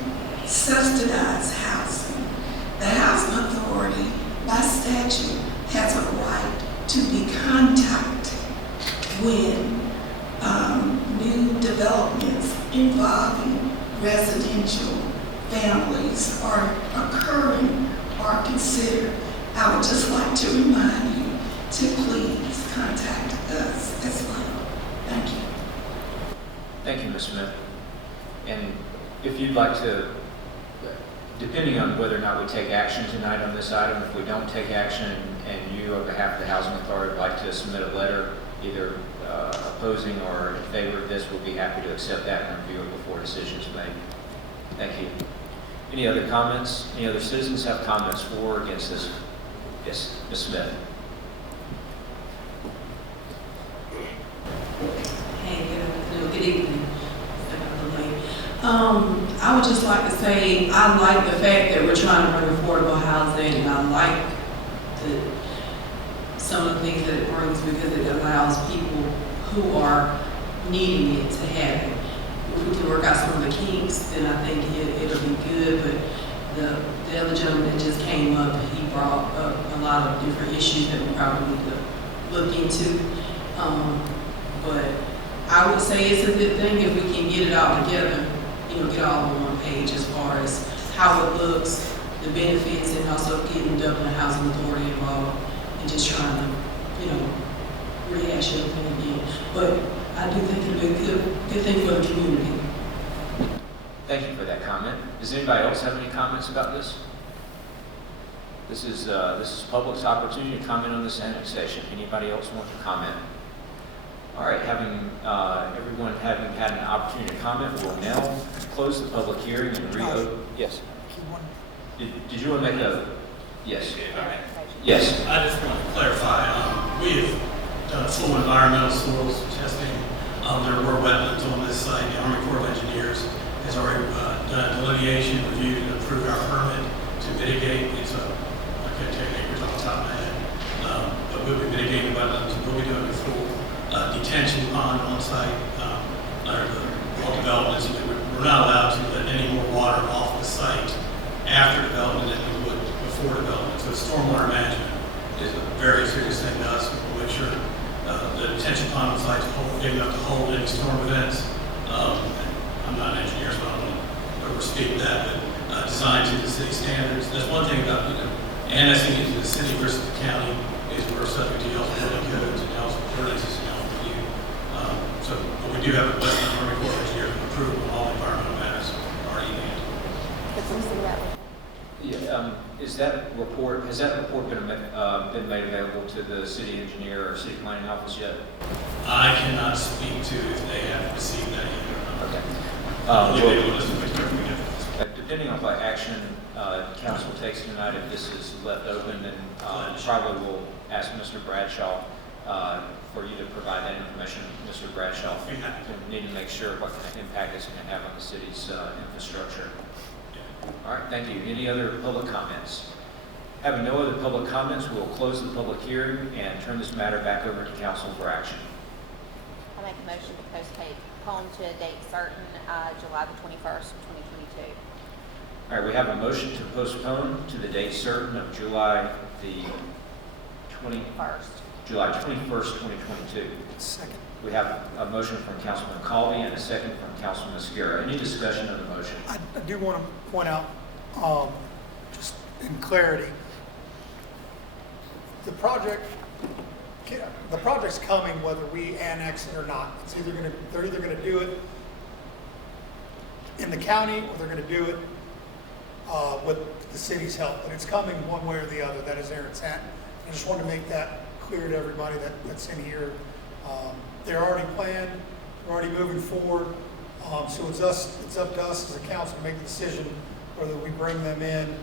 subsidized housing. The Housing Authority, by statute, has a right to be contacted when new developments involving residential families are occurring or considered. I would just like to remind you to please contact us as well. Thank you. Thank you, Ms. Smith. And if you'd like to, depending on whether or not we take action tonight on this item, if we don't take action and you, on behalf of the Housing Authority, would like to submit a letter either opposing or in favor of this, we'll be happy to accept that and review it before decisions made. Thank you. Any other comments? Any other citizens have comments for or against this? Yes, Ms. Smith. Hey, good afternoon, good evening. I would just like to say I like the fact that we're trying to bring affordable housing, and I like some of the things that it brings because it allows people who are needing it to have it. If we can work out some of the kinks, then I think it'll be good. But the other gentleman that just came up, he brought up a lot of different issues that we probably need to look into. But I would say it's a good thing if we can get it all together, get all on one page as far as how it looks, the benefits, and also getting Dublin Housing Authority involved and just trying to, rehash everything again. But I do think it'll be a good thing for the community. Thank you for that comment. Does anybody else have any comments about this? This is public's opportunity to comment on this annexation. Anybody else want to comment? All right, everyone having had an opportunity to comment, we'll now close the public hearing and reopen. Yes. Did you want to make a? Yes. Yes. I just want to clarify. We have done full environmental soils testing. There were wetlands on this site. The Army Corps of Engineers has already done delineation, reviewed, and approved our permit to mitigate. I can't take acres off the top of my head, but we'll be mitigating wetlands. We'll be doing a full detention pond on site under the all developments. We're not allowed to let any more water off the site after development than we would before development. So stormwater management is a very serious thing to us. We'll make sure the detention pond on site is big enough to hold any storm events. I'm not an engineer, so I don't want to overspeak that, but designed to the city standards. That's one thing about annexing into the city versus the county is we're subject to y'all's building codes and y'all's ordinances and y'all's review. But we do have a Western Army Corps of Engineers approved on all environmental matters already made. Yeah, has that report been made available to the city engineer or city planning office yet? I cannot speak to if they have received that yet. Okay. Depending on what action council takes tonight, if this is left open, then probably we'll ask Mr. Bradshaw for you to provide that information, Mr. Bradshaw. We need to make sure what kind of impact it's going to have on the city's infrastructure. All right, thank you. Any other public comments? Having no other public comments, we will close the public hearing and turn this matter back over to council for action. I make a motion to postpone to a date certain, July the 21st, 2022. All right, we have a motion to postpone to the date certain of July the 21st, 2022. Second. We have a motion from Councilman Colby and a second from Councilman Mascara. Any discussion of the motion? I do want to point out, just in clarity, the project's coming whether we annex it or not. It's either they're either going to do it in the county or they're going to do it with the city's help. But it's coming one way or the other. That is their intent. I just want to make that clear to everybody that's in here. They're already planned. We're already moving forward. So it's up to us as a council to make the decision whether we bring them in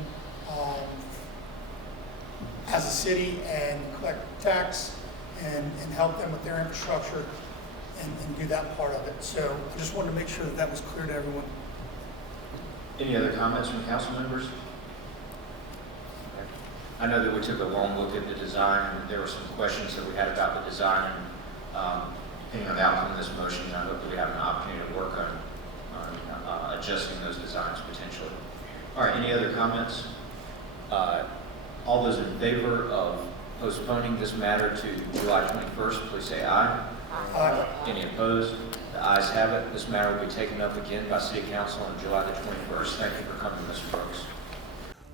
as a city and collect tax and help them with their infrastructure and do that part of it. So I just wanted to make sure that was clear to everyone. Any other comments from council members? I know that we took a long look at the design, and there were some questions that we had about the design. Depending on the outcome of this motion, I hope that we have an opportunity to work on adjusting those designs potentially. All right, any other comments? All those in favor of postponing this matter to July 21st, please say aye. Aye. Any opposed? The ayes have it. This matter will be taken up again by City Council on July the 21st. Thank you for coming, Mr. Brooks.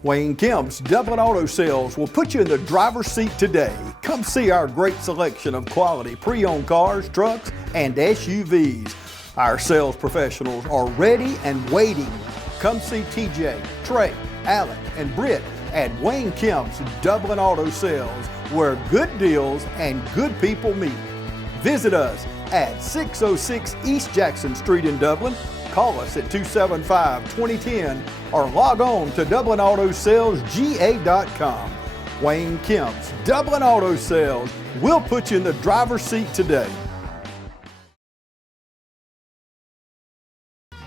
Wayne Kemp's Dublin Auto Sales will put you in the driver's seat today. Come see our great selection of quality pre-owned cars, trucks, and SUVs. Our sales professionals are ready and waiting. Come see TJ, Trey, Alan, and Britt at Wayne Kemp's Dublin Auto Sales, where good deals and good people meet. Visit us at 606 East Jackson Street in Dublin. Call us at 275-2010 or log on to DublinAutoSalesGA.com. Wayne Kemp's Dublin Auto Sales will put you in the driver's seat today.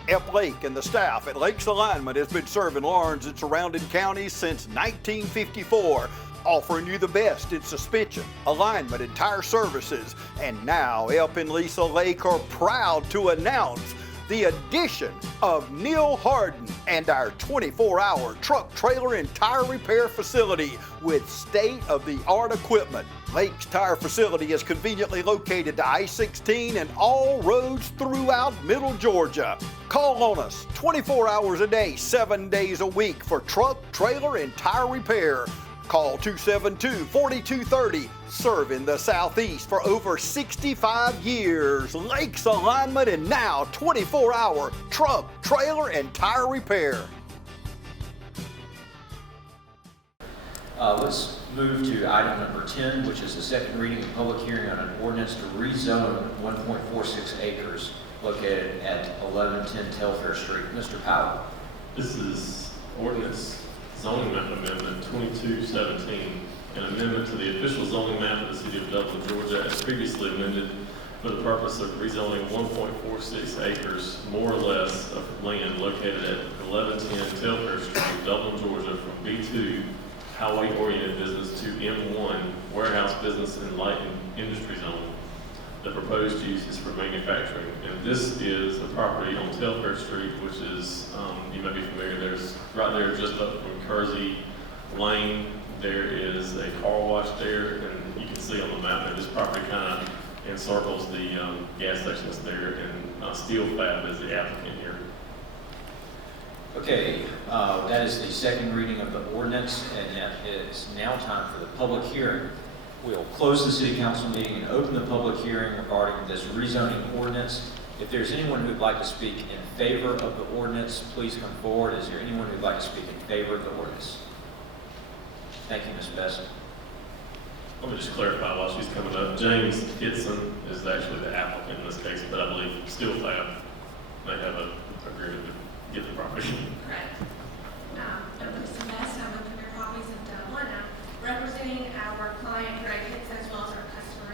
F. Lake and the staff at Lakes Alignment has been serving Lawrence and surrounding counties since 1954. Offering you the best in suspension, alignment, and tire services. And now Elp and Lisa Lake are proud to announce the addition of Neil Harden and our 24-hour truck, trailer, and tire repair facility with state-of-the-art equipment. Lake's Tire Facility is conveniently located to I-16 and all roads throughout Middle Georgia. Call on us 24 hours a day, 7 days a week for truck, trailer, and tire repair. Call 272-4230, serving the Southeast for over 65 years. Lakes Alignment and now 24-hour truck, trailer, and tire repair. Let's move to item number 10, which is the second reading and public hearing on an ordinance to rezone 1.46 acres located at 1110 Telfair Street. Mr. Powell. This is ordinance zoning map amendment 2217, an amendment to the official zoning map of the city of Dublin, Georgia, as previously amended for the purpose of rezoning 1.46 acres, more or less, of land located at 1110 Telfair Street, Dublin, Georgia, from B2 highway-oriented business to M1 warehouse business and light industry zone. The proposed use is for manufacturing, and this is a property on Telfair Street, which is, you may be familiar, there's right there just up from Kersey Lane, there is a car wash there, and you can see on the map that this property kind of encircles the gas station that's there, and Steel Fab is the applicant here. Okay, that is the second reading of the ordinance, and it is now time for the public hearing. We'll close the city council meeting and open the public hearing regarding this rezoning ordinance. If there's anyone who'd like to speak in favor of the ordinance, please come forward. Is there anyone who'd like to speak in favor of the ordinance? Thank you, Ms. Best. Let me just clarify while she's coming up. James Kitson is actually the applicant in this case, but I believe Steel Fab may have an agreement to get the property. Correct. So last time I'm from your properties in Dublin, representing our client Greg Hicks as well as our customer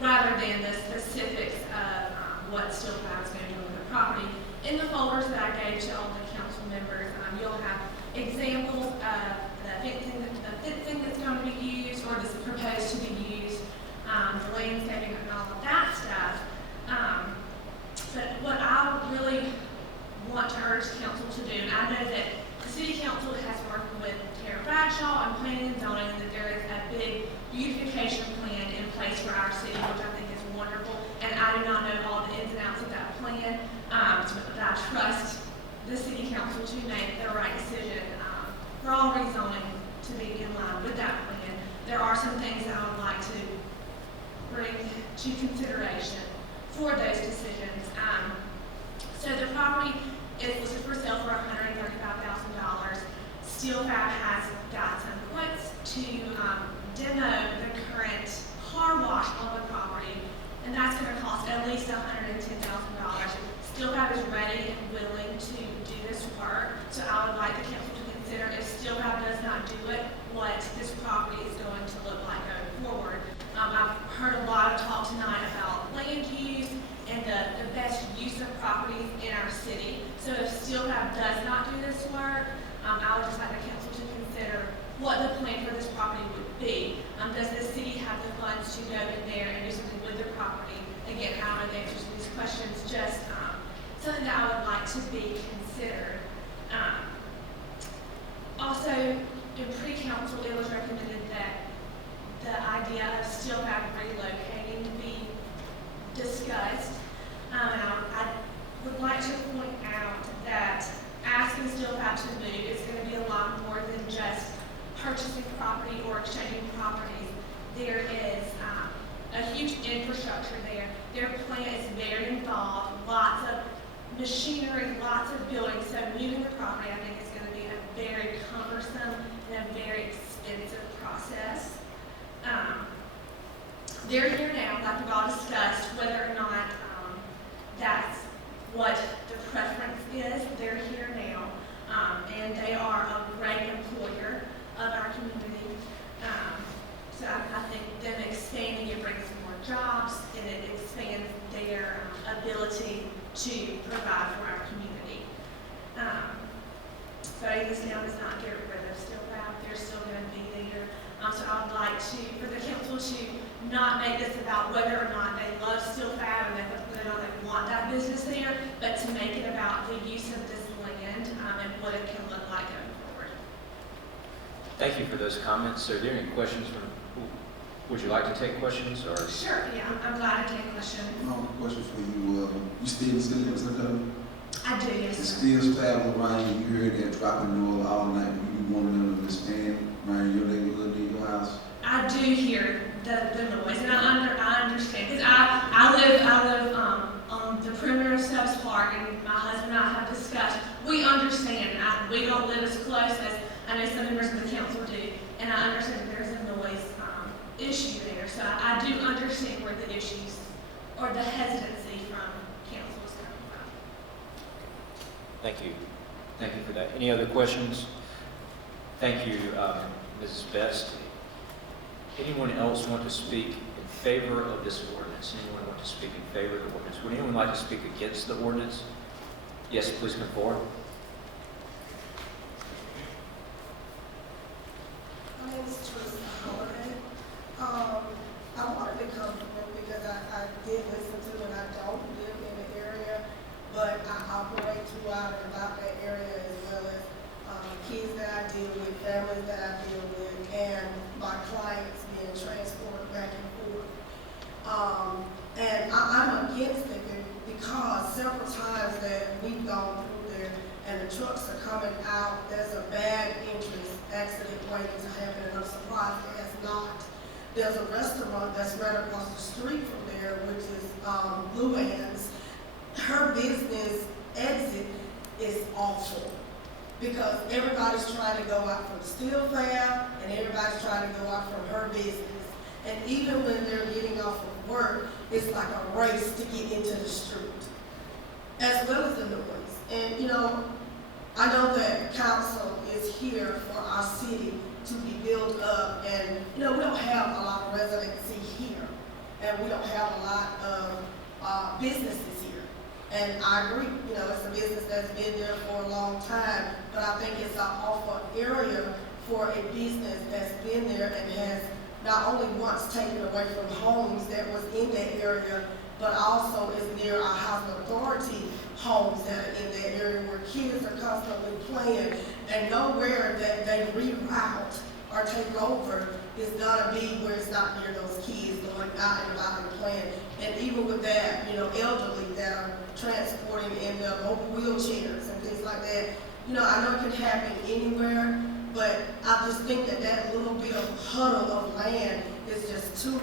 rather than the specifics of what Steel Fab is going to do with the property. In the folders that I gave to all the council members, you'll have examples of the fencing that's going to be used or that's proposed to be used, the landscaping and all of that stuff. But what I really want to urge council to do, and I know that the city council has worked with Tara Bradshaw and planning and zoning, that there is a big beautification plan in place for our city, which I think is wonderful. And I do not know all the ins and outs of that plan, but I trust the city council to make the right decision for all rezoning to be in line with that plan. There are some things that I would like to bring to consideration for those decisions. So the property is listed for sale for $135,000. Steel Fab has got some quotes to demo the current car wash on the property, and that's going to cost at least $110,000. Steel Fab is ready and willing to do this work, so I would like the council to consider, if Steel Fab does not do it, what this property is going to look like going forward. I've heard a lot of talk tonight about land use and the best use of properties in our city. So if Steel Fab does not do this work, I would just like the council to consider what the plan for this property would be. Does the city have the funds to go in there and do something with the property? Again, I don't know the answers to these questions, just something that I would like to be considered. Also, in pre-council, it was recommended that the idea of Steel Fab relocating be discussed. And I would like to point out that asking Steel Fab to move is going to be a lot more than just purchasing property or exchanging properties. There is a huge infrastructure there. Their plant is very involved, lots of machinery, lots of buildings. So moving the property, I think, is going to be a very cumbersome and a very expensive process. They're here now, like we've all discussed, whether or not that's what the preference is. They're here now, and they are a great employer of our community. So I think them expanding it brings more jobs, and it expands their ability to provide for our community. Voting this down does not get rid of Steel Fab. They're still going to be there. So I would like for the council to not make this about whether or not they love Steel Fab and whether or not they want that business there, but to make it about the use of this land and what it can look like going forward. Thank you for those comments. So are there any questions from, would you like to take questions or? Sure, yeah, I'm glad to take questions. Question for you. You still in Steel? I do, yes, The sir. Steel Fab around, you heard that dropping oil all night. You wanted them to expand around your neighborhood in your house? I do hear the noise, and I understand, because I live on the perimeter of Stubbs Park, and my husband and I have discussed, we understand, we don't live as close as I know some members of the council do, and I understand that there's a noise issue there, so I do understand where the issues, or the hesitancy from council is coming from. Thank you. Thank you for that. Any other questions? Thank you, Mrs. Best. Anyone else want to speak in favor of this ordinance? Anyone want to speak in favor of the ordinance? Would anyone like to speak against the ordinance? Yes, please come forward. My name is Teresa Holiday. I wanted to come because I did listen to it, and I don't live in the area, but I operate throughout and about that area, as well as kids that I deal with, families that I deal with, and my clients being transported back and forth. And I'm against it because several times that we've gone through there and the trucks are coming out, there's a bad entrance accident waiting to happen, and I'm surprised it has not. There's a restaurant that's right across the street from there, which is Blue Ann's. Her business exit is awful because everybody's trying to go out from Steel Fab and everybody's trying to go out from her business. And even when they're getting off of work, it's like a race to get into the street, as well as the noise. And you know, I know that council is here for our city to be built up, and you know, we don't have a lot of residency here. and we don't have a lot of businesses here. And I agree, you know, it's a business that's been there for a long time, but I think it's an awful area for a business that's been there and has not only once taken away from homes that was in that area, but also is near our housing authority homes that are in that area where kids are constantly playing, and nowhere that they reroute or take over is gonna be where it's not near those kids going out and about and playing. And even with that, you know, elderly that are transporting in the mobile wheelchairs and things like that, you know, I know it can happen anywhere, but I just think that that little bit of huddle of land is just too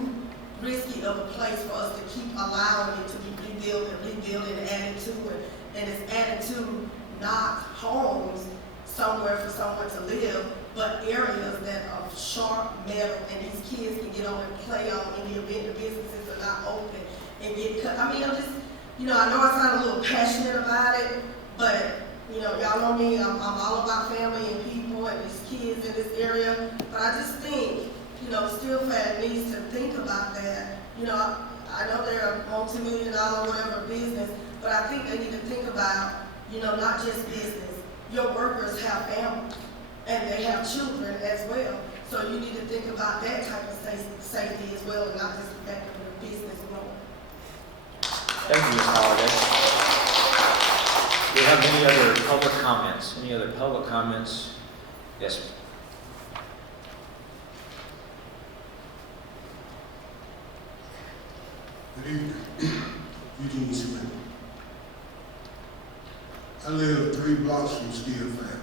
risky of a place for us to keep allowing it to be rebuilt and added to it. And it's added to not homes somewhere for someone to live, but areas that are sharp metal and these kids can get on and play on in the event the businesses are not open and get cut. I mean, I'm just, you know, I know I sound a little passionate about it, but you know, y'all know me, I'm all about family and people and these kids in this area, but I just think, you know, Steel Fab needs to think about that. You know, I know they're a multi-million-dollar whatever business, but I think they need to think about, you know, not just business. Your workers have families, and they have children as well. So you need to think about that type of safety as well, and not just the fact of the business growing. Thank you, Ms. Holiday. Do we have any other public comments? Any other public comments? Yes. Good evening, Eugene Smith. I live 3 blocks from Steel Fab.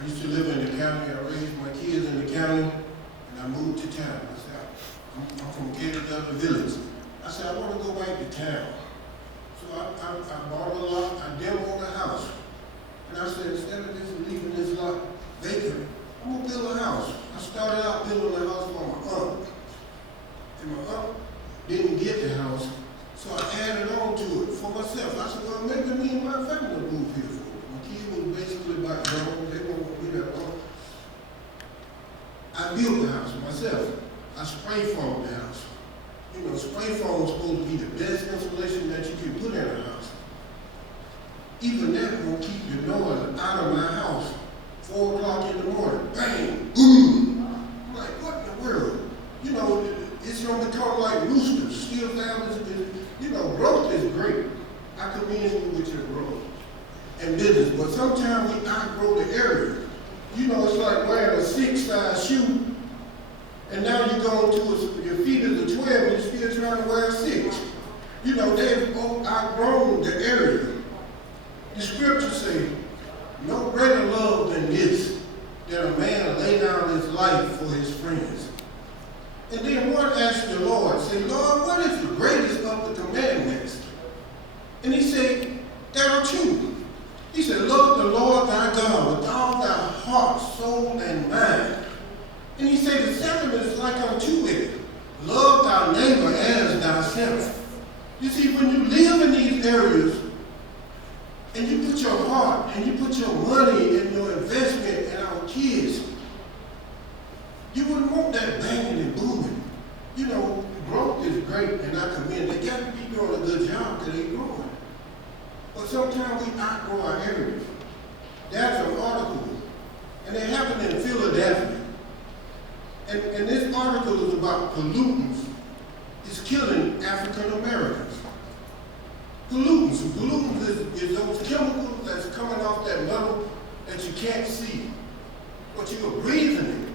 I used to live in the county. I raised my kids in the county, and I moved to town. I said, I'm from Gator Dublin Village. I said, I want to go back to town. So I bought a lot. I demoed a house. And I said, instead of just leaving this lot vacant, I'm going to build a house. I started out building a house for my aunt. And my aunt didn't get the house, so I added on to it for myself. I said, well, maybe me and my family will move here for it. My kids was basically back home. They won't be that long. I built the house myself. I spray foamed the house. You know, spray foam is supposed to be the best insulation that you can put in a house. Even that won't keep the noise out of my house. 4 o'clock in the morning, bang, boom. I'm like, what in the world? You know, it's going to become like roosters. Steel Fab is, you know, growth is great. I commend you with your growth and business, but sometimes we outgrow the area. You know, it's like wearing a 6-size shoe, and now you go to your feet is a 12, and you're still trying to wear a 6. You know, they've outgrown the area. The scriptures say, no greater love than this, that a man lay down his life for his friends. And then one asked the Lord, said, Lord, what is the greatest of the commandments? And he said, there are 2. He said, love the Lord thy God with all thy heart, soul, and mind. And he said, the second is like unto it, love thy neighbor as thyself. You see, when you live in these areas, and you put your heart, and you put your money and your investment in our kids, you wouldn't want that banging and booming. You know, growth is great, and I commend. They got to be doing a good job because they're growing. But sometimes we outgrow our areas. That's an article, and it happened in Philadelphia. And this article is about pollutants. It's killing African Americans. Pollutants. Pollutants is those chemicals that's coming off that metal that you can't see, but you are breathing it.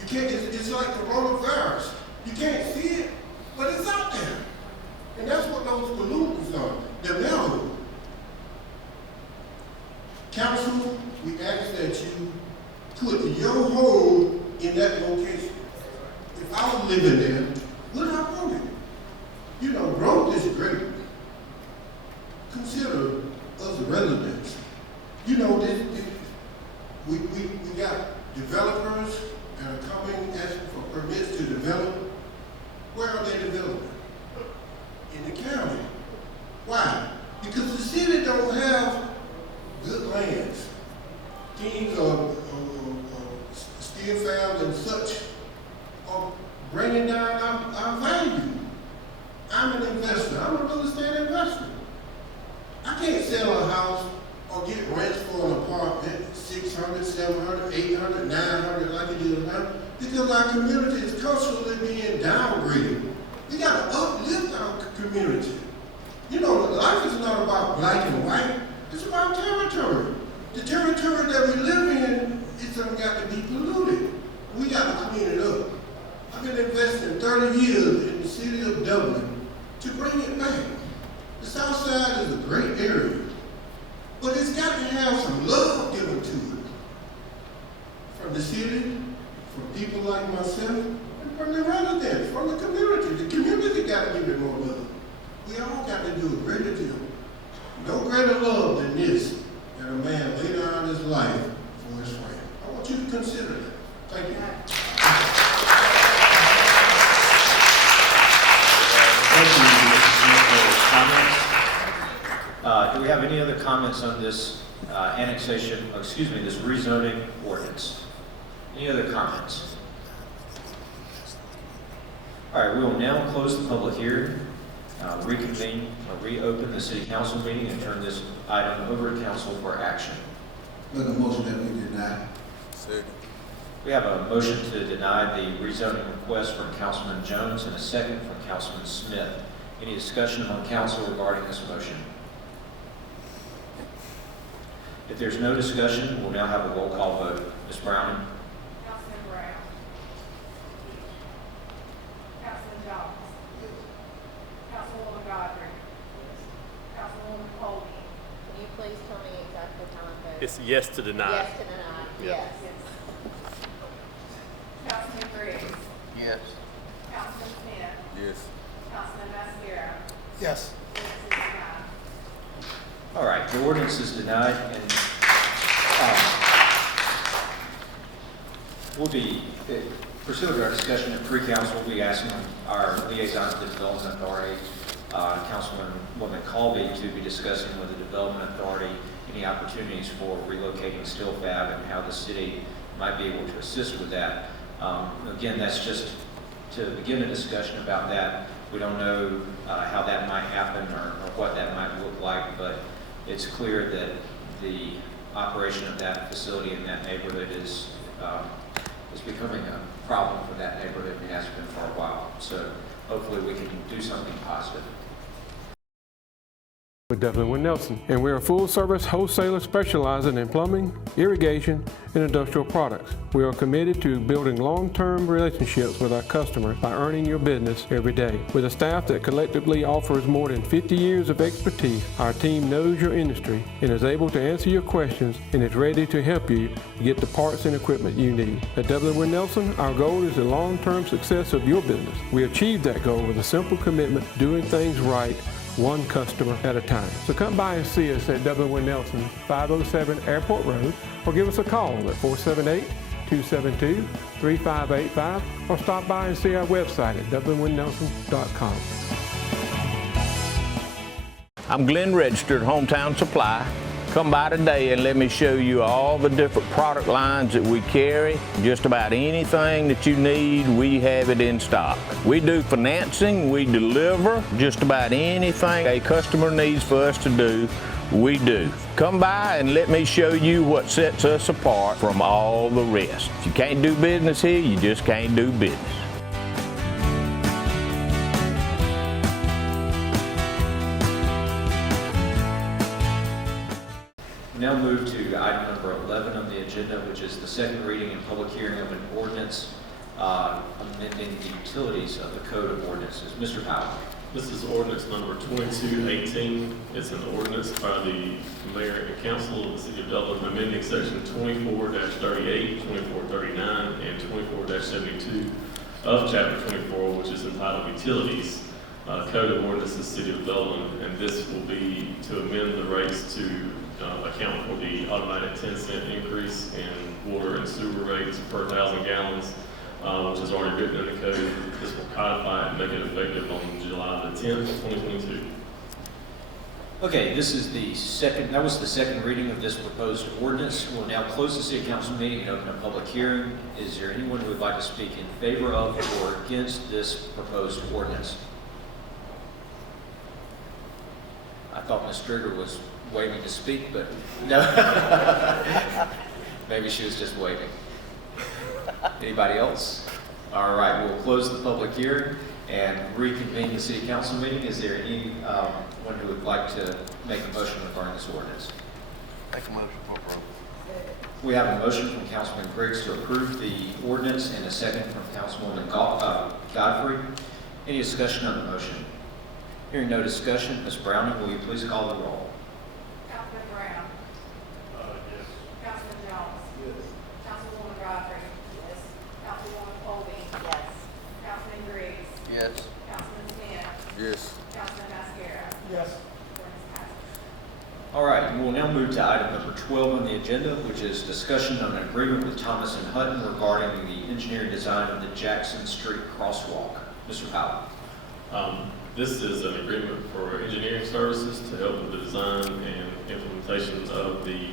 You can't. It's like coronavirus. You can't see it, but it's out there. And that's what those pollutants are. The metal. Council, we ask that you put your home in that location. If I was living there, would I want it? You know, growth is great. Consider us residents. You know, we got developers that are coming asking for permits to develop. Where are they developing? In the county. Why? Because the city don't have good lands. Teams of Steel Fab and such are bringing down I'm an investor. I'm a real estate investor. I can't sell a house or get rents for an apartment, 600, 700, 800, 900 like it is now, because our community is culturally being downgraded. We got to uplift our community. You know, life is not about black and white. It's about territory. The territory that we live in, it's got to be polluted. We got to clean it up. I've been investing 30 years in the city of Dublin to bring it back. The South Side is a great area, but it's got to have some love given to it. From the city, from people like myself, and from the residents, from the community. The community got to give it more love. We all got to do a greater deal. No greater love than this, that a man lay down his life for his friend. I want you to consider that. Thank you. Thank you, Mr. Smith, for comments. Do we have any other comments on this this rezoning ordinance? Any other comments? All right, we will now close the public hearing, reopen the city council meeting, and turn this item over to council for action. Make a motion that we deny. Second. We have a motion to deny the rezoning request from Councilman Jones and a second from Councilman Smith. Any discussion among council regarding this motion? If there's no discussion, we'll now have a roll call vote. Ms. Browning? Councilman Brown. Councilman Jones. Councilwoman Godfrey. Councilwoman Colby. Can you please tell me exactly how I vote? It's yes to deny. Yes to deny, yes. Councilman Briggs. Yes. Councilman Smith. Yes. Councilman Mascara. Yes. All right, the ordinance is denied, and we'll be, pursuant to our discussion at pre-council, we'll be asking our liaison to the Development Authority, Councilwoman Colby, to be discussing with the Development Authority any opportunities for relocating steel fab and how the city might be able to assist with that. Again, that's just to begin a discussion about that. We don't know how that might happen or what that might look like, but it's clear that the operation of that facility in that neighborhood is becoming a problem for that neighborhood and has been for a while. So hopefully we can do something positive. With Dublin Nelson, and we're a full-service wholesaler specializing in plumbing, irrigation, and industrial products. We are committed to building long-term relationships with our customers by earning your business every day. With a staff that collectively offers more than 50 years of expertise, our team knows your industry and is able to answer your questions and is ready to help you get the parts and equipment you need. At Dublin Nelson, our goal is the long-term success of your business. We achieve that goal with a simple commitment to doing things right, one customer at a time. So come by and see us at Dublin Nelson, 507 Airport Road, or give us a call at 478-272-3585, or stop by and see our website at dublinwinnnelson.com. I'm Glenn Registered, Hometown Supply. Come by today and let me show you all the different product lines that we carry. Just about anything that you need, we have it in stock. We do financing, we deliver just about anything a customer needs for us to do, we do. Come by and let me show you what sets us apart from all the rest. If you can't do business here, you just can't do business. Now move to item number 11 on the agenda, which is the second reading and public hearing of an ordinance amending the utilities of the Code of Ordinances. Mr. Powell. This is ordinance number 2218. It's an ordinance by the mayor and council of the city of Dublin amending section 24-38, 2439, and 24-72 of chapter 24, which is entitled Utilities, Code of Ordinances, City of Dublin. And this will be to amend the rates to account for the automatic 10-cent increase in water and sewer rates per 1,000 gallons, which is already written in the code. This will codify it and make it effective on July the 10th, 2022. Okay, this is the second, that was the second reading of this proposed ordinance. We'll now close the city council meeting and open a public hearing. Is there anyone who would like to speak in favor of or against this proposed ordinance? thought Ms. Stringer was waving to speak, but no. Maybe she was just waving. Anybody else? All right, we'll close the public hearing and reconvene the city council meeting. Is there anyone who would like to make a motion regarding this ordinance? Make a motion for approval. We have a motion from Councilman Griggs to approve the ordinance and a second from Councilwoman Godfrey. Any discussion on the motion? Hearing no discussion, Ms. Browning, will you please call the roll? Councilman Brown. Yes. Councilman Jones. Yes. Councilwoman Godfrey. Yes. Councilwoman Colby. Yes. Councilman Griggs. Yes. Councilman Smith. Yes. Councilman Mascara. Yes. Ordinance passes. All right, we will now move to item number 12 on the agenda, which is discussion on an agreement with Thomas & Hutton regarding the engineering design of the Jackson Street crosswalk. Mr. Powell. This is an agreement for engineering services to help with the design and implementation of the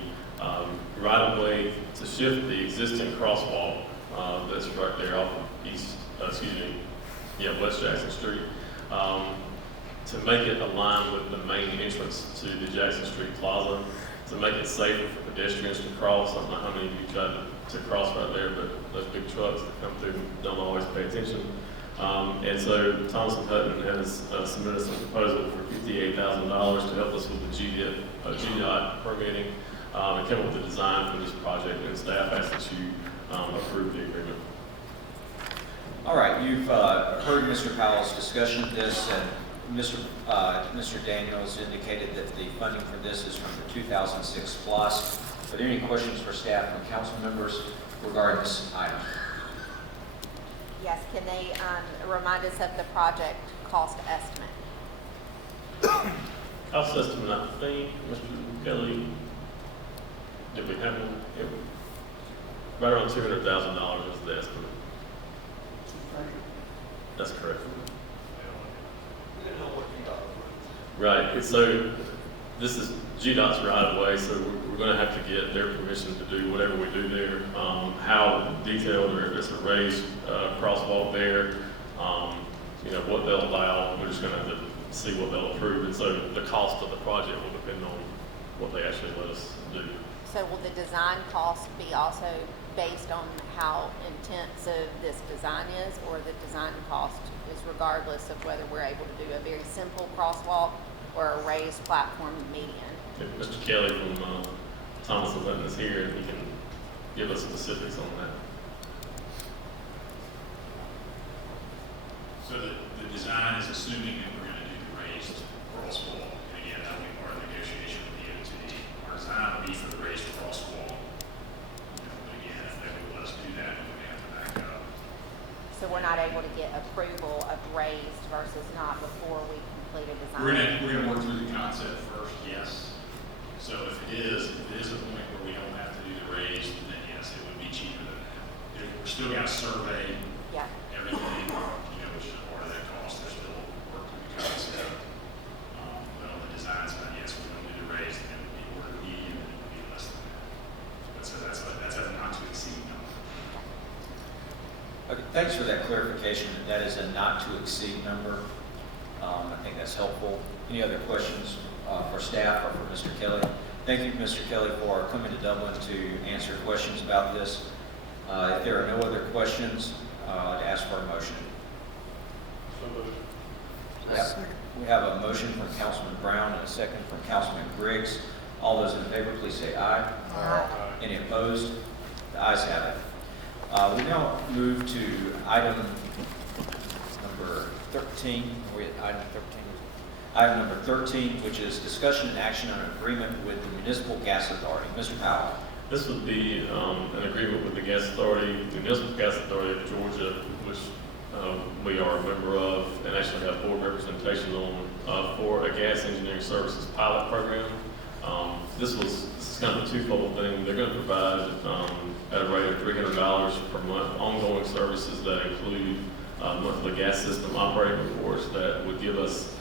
right-of-way to shift the existing crosswalk that's right there off of West Jackson Street, to make it align with the main entrance to the Jackson Street Plaza, to make it safer for pedestrians to cross. I don't know how many of you tried to cross right there, but those big trucks that come through don't always pay attention. And so Thomas & Hutton has submitted some proposal for $58,000 to help us with the GDOT permitting and come up with the design for this project, and staff asks that you approve the agreement. All right, you've heard Mr. Powell's discussion of this, and Mr. Daniels indicated that the funding for this is from the 2006 plus. Are there any questions for staff and council members regarding this item? Yes, can they remind us of the project cost estimate? Cost estimate, I think, Mr. Kelly, did we have one? Right around $200,000 is the estimate. That's correct. Right, so this is GDOT's right of way, so we're going to have to get their permission to do whatever we do there. How detailed, or if it's a raised crosswalk there, what they'll allow, we're just going to have to see what they'll approve. And so the cost of the project will depend on what they actually let us do. So will the design cost be also based on how intensive this design is, or the design cost is regardless of whether we're able to do a very simple crosswalk or a raised platform median? If Mr. Kelly from Thomas & Hutton is here, and he can give us specifics on that. So the design is assuming that we're going to do the raised crosswalk. And again, that'll be part of the negotiation with the DOT. Our design will be for the raised crosswalk. But again, if they would let us do that, then we have to back up. So we're not able to get approval of raised versus not before we complete a design? We're gonna work through the concept first, yes. So if it is a point where we don't have to do the raised, then yes, it would be cheaper than that. We're still got to survey everything, which is part of that cost. There's still work through the concept. But on the design side, yes, we don't do the raised, and the order median, and it would be less than that. But so that's a not to exceed number. Okay, thanks for that clarification. That is a not to exceed number. I think that's helpful. Any other questions for staff or for Mr. Kelly? Thank you, Mr. Kelly, for coming to Dublin to answer questions about this. If there are no other questions, I'd ask for a motion. We have a motion from Councilman Brown and a second from Councilman Griggs. All those in favor, please say aye. Aye. Any opposed? The ayes have it. We now move to item number 13. Are we at item 13? Item number 13, which is discussion and action on an agreement with the Municipal Gas Authority. Mr. Powell. This would be an agreement with the Gas Authority, the Municipal Gas Authority of Georgia, which we are a member of, and actually have board representation on for a gas engineering services pilot program. This is kind of a twofold thing. They're going to provide at a rate of $300 per month ongoing services that include monthly gas system operating reports that would give us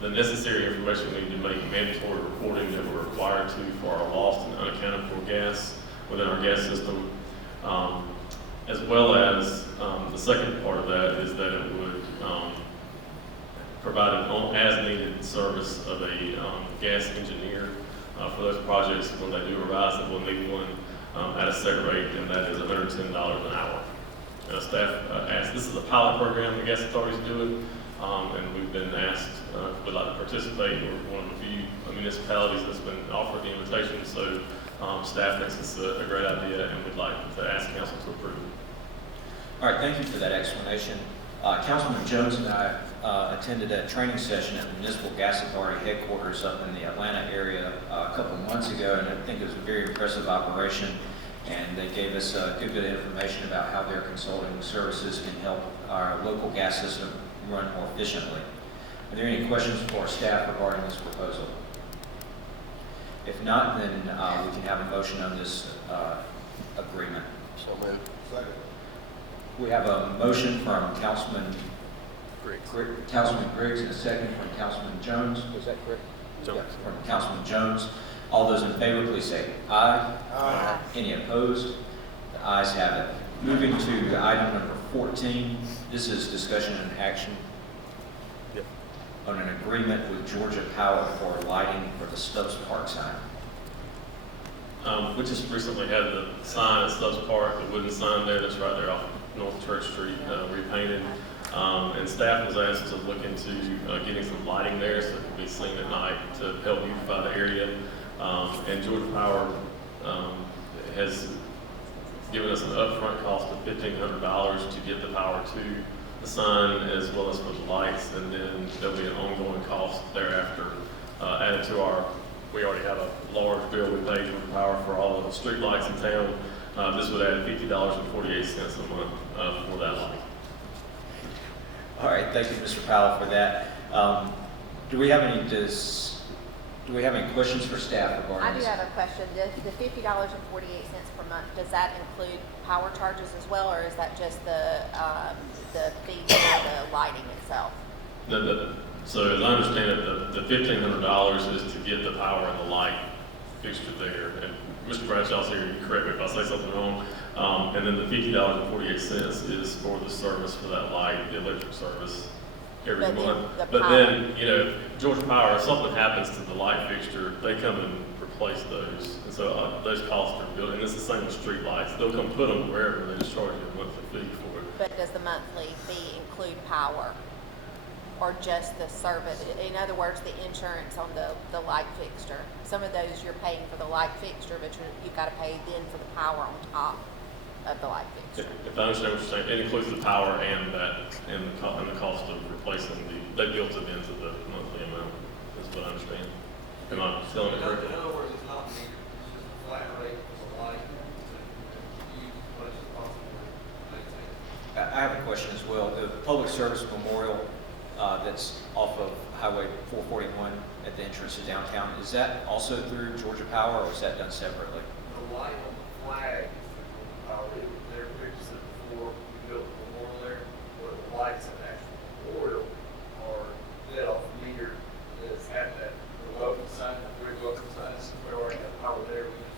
the necessary information we need to make mandatory reporting that we're required to for our lost and unaccounted for gas within our gas system. As well as the second part of that is that it would provide an as-needed service of a gas engineer for those projects. When they do arise, that we'll need one at a set rate, and that is $110 an hour. Staff asked, this is a pilot program the gas authority's doing, and we've been asked if we'd like to participate. We're one of the few municipalities that's been offered the invitation, so staff thinks it's a great idea, and we'd like to ask council to approve. All right, thank you for that explanation. Councilman Jones and I attended a training session at the Municipal Gas Authority headquarters up in the Atlanta area a couple months ago, and I think it was a very impressive operation, and they gave us a good bit of information about how their consulting services can help our local gas system run more efficiently. Are there any questions for our staff regarding this proposal? If not, then we can have a motion on this agreement. So moved. Second. We have a motion from Councilman Griggs and a second from Councilman Jones. Was that correct? Jones. Yeah, from Councilman Jones. All those in favor, please say aye. Aye. Any opposed? The ayes have it. Moving to item number 14. This is discussion and action on an agreement with Georgia Power for lighting for the Stubbs Park sign. We just recently had the sign at Stubbs Park, the wooden sign there that's right there off North Church Street, repainted. And staff was asked to look into getting some lighting there so it could be seen at night to help beautify the area. And Georgia Power has given us an upfront cost of $1,500 to get the power to the sign as well as for the lights, and then there'll be an ongoing cost thereafter added to our. We already have a large bill we pay for power for all of the street lights in town. This would add $50.48 a month for that light. All right, thank you, Mr. Powell, for that. Do we have any questions for staff regarding this? I do have a question. The $50.48 per month, does that include power charges as well, or is that just the fee for the lighting itself? So as I understand it, the $1,500 is to get the power and the light fixture there. And Mr. Bradshaw's here, you can correct me if I say something wrong. And then the $50.48 is for the service for that light, the electric service every month. But then, Georgia Power, if something happens to the light fixture, they come and replace those. And so those costs are built, and it's the same with street lights. They'll come put them wherever, they just charge you a monthly fee for it. But does the monthly fee include power? Or just the service? In other words, the insurance on the light fixture. Some of those you're paying for the light fixture, but you've got to pay then for the power on top of the light fixture. If I understand what you're saying, it includes the power and the cost of replacing they built it into the monthly amount, is what I understand. Am I selling it correctly? In other words, it's not metered, it's just a flat rate for the light to use as much as possible to maintain. I have a question as well. The public service memorial that's off of Highway 441 at the entrance to downtown, is that also through Georgia Power, or is that done separately? The light on the flag is through power. It was there previously before we built the memorial there, but the lights in the actual memorial are lit off the meter that's at that the welcome sign, the three welcome signs. We already have power there. We just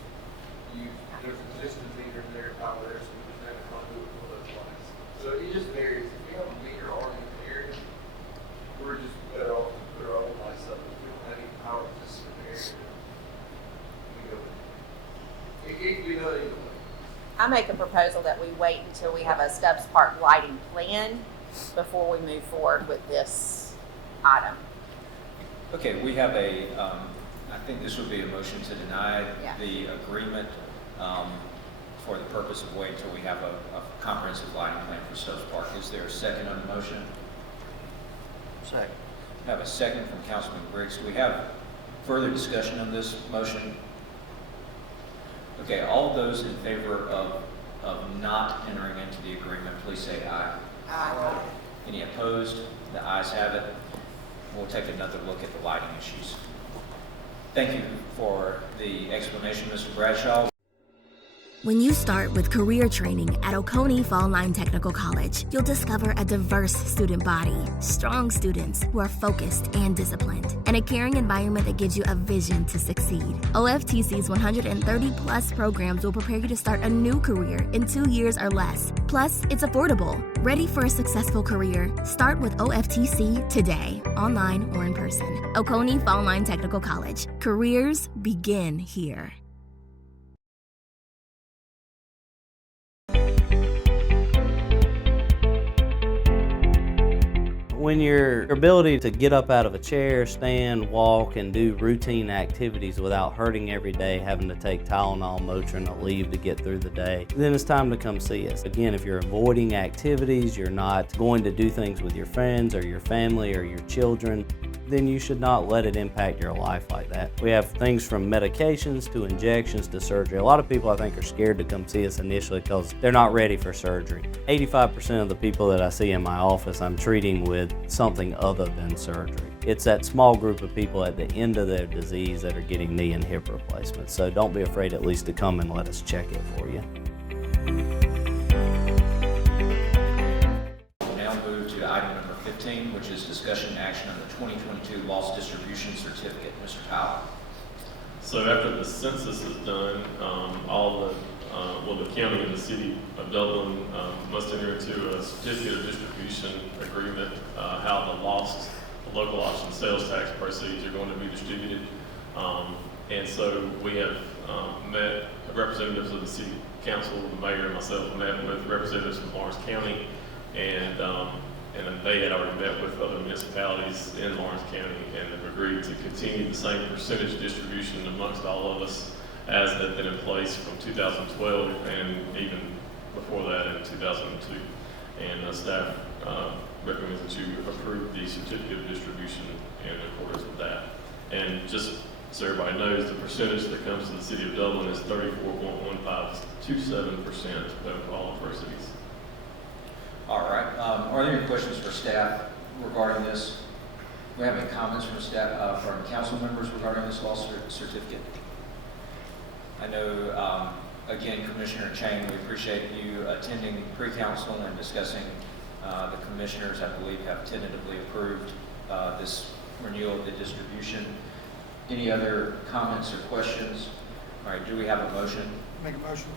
use there's a distance meter in there, power there, so we just have a conduit for those lights. So it just varies. If you have a meter already in the area, we're just better off to put our own lights up. If we don't have any power to just sit there, we go. It can be done either way. I make a proposal that we wait until we have a Stubbs Park lighting plan before we move forward with this item. Okay, we have I think this would be a motion to deny the agreement for the purpose of waiting until we have a comprehensive lighting plan for Stubbs Park. Is there a second on the motion? Second. I have a second from Councilman Briggs. Do we have further discussion on this motion? Okay, all those in favor of not entering into the agreement, please say aye. Aye. Any opposed? The ayes have it. We'll take another look at the lighting issues. Thank you for the explanation, Mr. Bradshaw. When you start with career training at Oconee Fall Line Technical College, you'll discover a diverse student body, strong students who are focused and disciplined, and a caring environment that gives you a vision to succeed. OFTC's 130-plus programs will prepare you to start a new career in 2 years or less. Plus, it's affordable. Ready for a successful career? Start with OFTC today, online or in person. Oconee Fall Line Technical College. Careers begin here. When your ability to get up out of a chair, stand, walk, and do routine activities without hurting every day, having to take Tylenol, Motrin, or leave to get through the day, then it's time to come see us. Again, if you're avoiding activities, you're not going to do things with your friends or your family or your children, then you should not let it impact your life like that. We have things from medications to injections to surgery. A lot of people, I think, are scared to come see us initially because they're not ready for surgery. 85% of the people that I see in my office, I'm treating with something other than surgery. It's that small group of people at the end of their disease that are getting knee and hip replacements. So don't be afraid at least to come and let us check it for you. We'll now move to item number 15, which is discussion and action on the 2022 loss distribution certificate. Mr. Powell. So after the census is done, the county and the city of Dublin must enter into a certificate of distribution agreement, how the local option sales tax proceeds are going to be distributed. And so we have met representatives of the city council, the mayor and myself met with representatives from Lawrence County, and they had already met with other municipalities in Lawrence County and have agreed to continue the same percentage distribution amongst all of us as had been in place from 2012 and even before that in 2002. And staff recommends that you approve the certificate of distribution in accordance with that. And just so everybody knows, the percentage that comes to the city of Dublin is 34.1527% of all proceeds. All right. Are there any questions for staff regarding this? Do we have any comments from staff, from council members regarding this loss certificate? I know, again, Commissioner Chang, we appreciate you attending pre-council and discussing. The commissioners, I believe, have tentatively approved this renewal of the distribution. Any other comments or questions? All right, do we have a motion? Make a motion.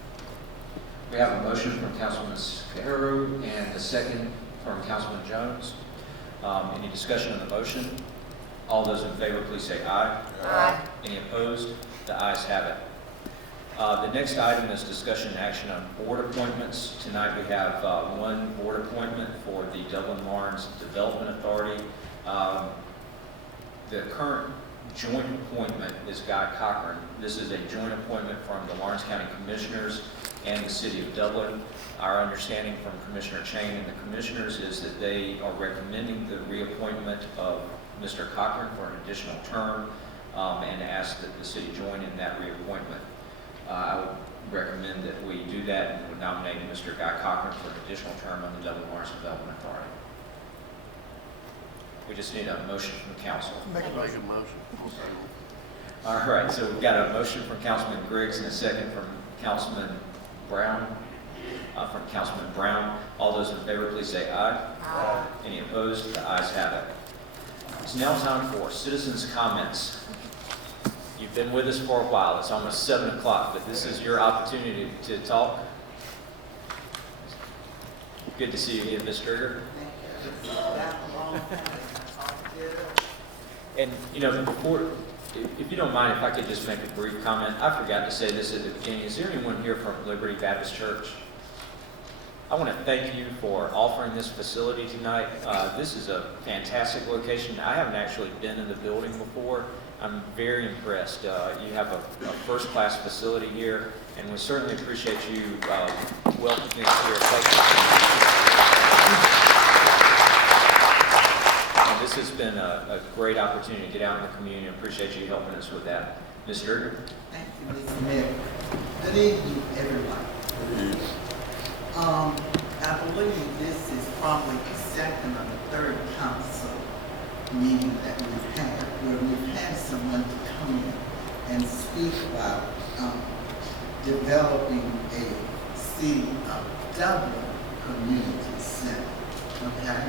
We have a motion from Councilman Scarrow and a second from Councilman Jones. Any discussion on the motion? All those in favor, please say aye. Aye. Any opposed? The ayes have it. The next item is discussion and action on board appointments. Tonight we have one board appointment for the Dublin-Lawrence Development Authority. The current joint appointment is Guy Cochran. This is a joint appointment from the Lawrence County Commissioners and the City of Dublin. Our understanding from Commissioner Chang and the Commissioners is that they are recommending the reappointment of Mr. Cochran for an additional term and ask that the city join in that reappointment. I would recommend that we do that and would nominate Mr. Guy Cochran for an additional term on the Dublin-Lawrence Development Authority. We just need a motion from council. Make a motion. All right, so we've got a motion from Councilman Griggs and a second from Councilman Brown. All those in favor, please say aye. Aye. Any opposed? The ayes have it. It's now time for citizens' comments. You've been with us for a while. It's almost 7 o'clock, but this is your opportunity to talk. Good to see you again, Ms. Stringer. And, before, if you don't mind, if I could just make a brief comment. I forgot to say this at the beginning. Is there anyone here from Liberty Baptist Church? I want to thank you for offering this facility tonight. This is a fantastic location. I haven't actually been in the building before. I'm very impressed. You have a first-class facility here, and we certainly appreciate you welcoming us here. Thank you. And this has been a great opportunity to get out in the community. I appreciate you helping us with that. Ms. Durger? Thank you, Mr. Mayor. Good evening, everyone. I believe this is probably the second or the third council meeting that we've had, where we've had someone to come in and speak about developing a city of Dublin community center, okay?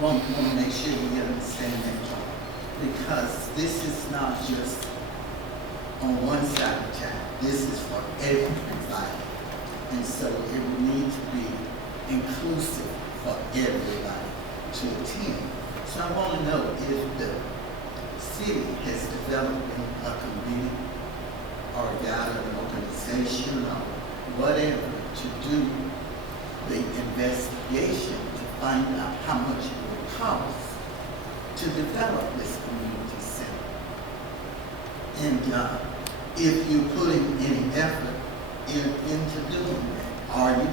Want to make sure you understand that part, because this is not just on one side of town. This is for everybody, and so it will need to be inclusive for everybody to attend. So I want to know if the city has developed a committee or got an organization or whatever to do the investigation to find out how much it will cost to develop this community center. And if you're putting any effort into doing that, are you?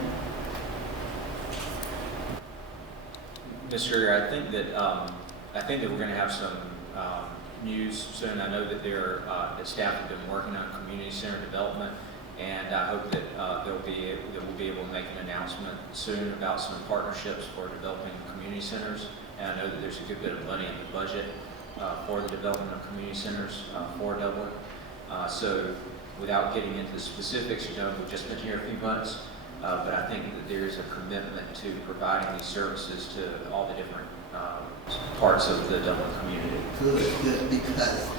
Mr. Greer, I think that we're going to have some news soon. I know that that staff have been working on community center development, and I hope that we'll be able to make an announcement soon about some partnerships for developing community centers. And I know that there's a good bit of money in the budget for the development of community centers for Dublin. So without getting into the specifics, we've just been here a few months, but I think that there is a commitment to providing these services to all the different parts of the Dublin community. Good, because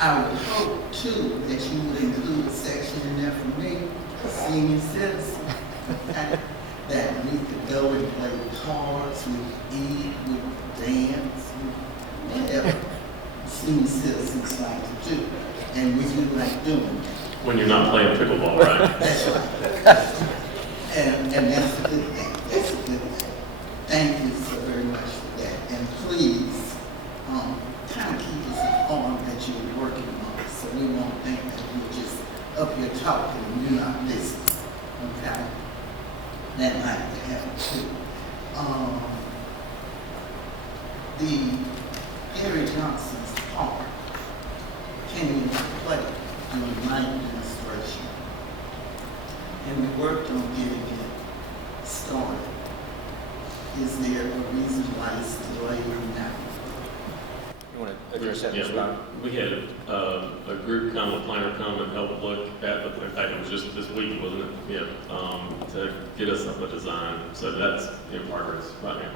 I would hope too that you would include a section in there for me, senior citizen, okay? That we could go and play cards, we could eat, we could dance, whatever senior citizens like to do, and we do like doing that. When you're not playing pickleball, right? That's right. And that's a good thing. That's a good thing. Thank you so very much for that. And please, kind of keep us informed that you're working on it, so we won't think that you're just up here talking and you're not listening. Okay? That might help too. The Gary Johnson's Park came into play during my administration, and we worked on getting it started. Is there a reason why it's delayed now? You want to address that, Mr. Brown? We had a group come, a planner come and help look at the, in fact, it was just this week, wasn't it? Yeah, to get us up a design. So that's in progress right now.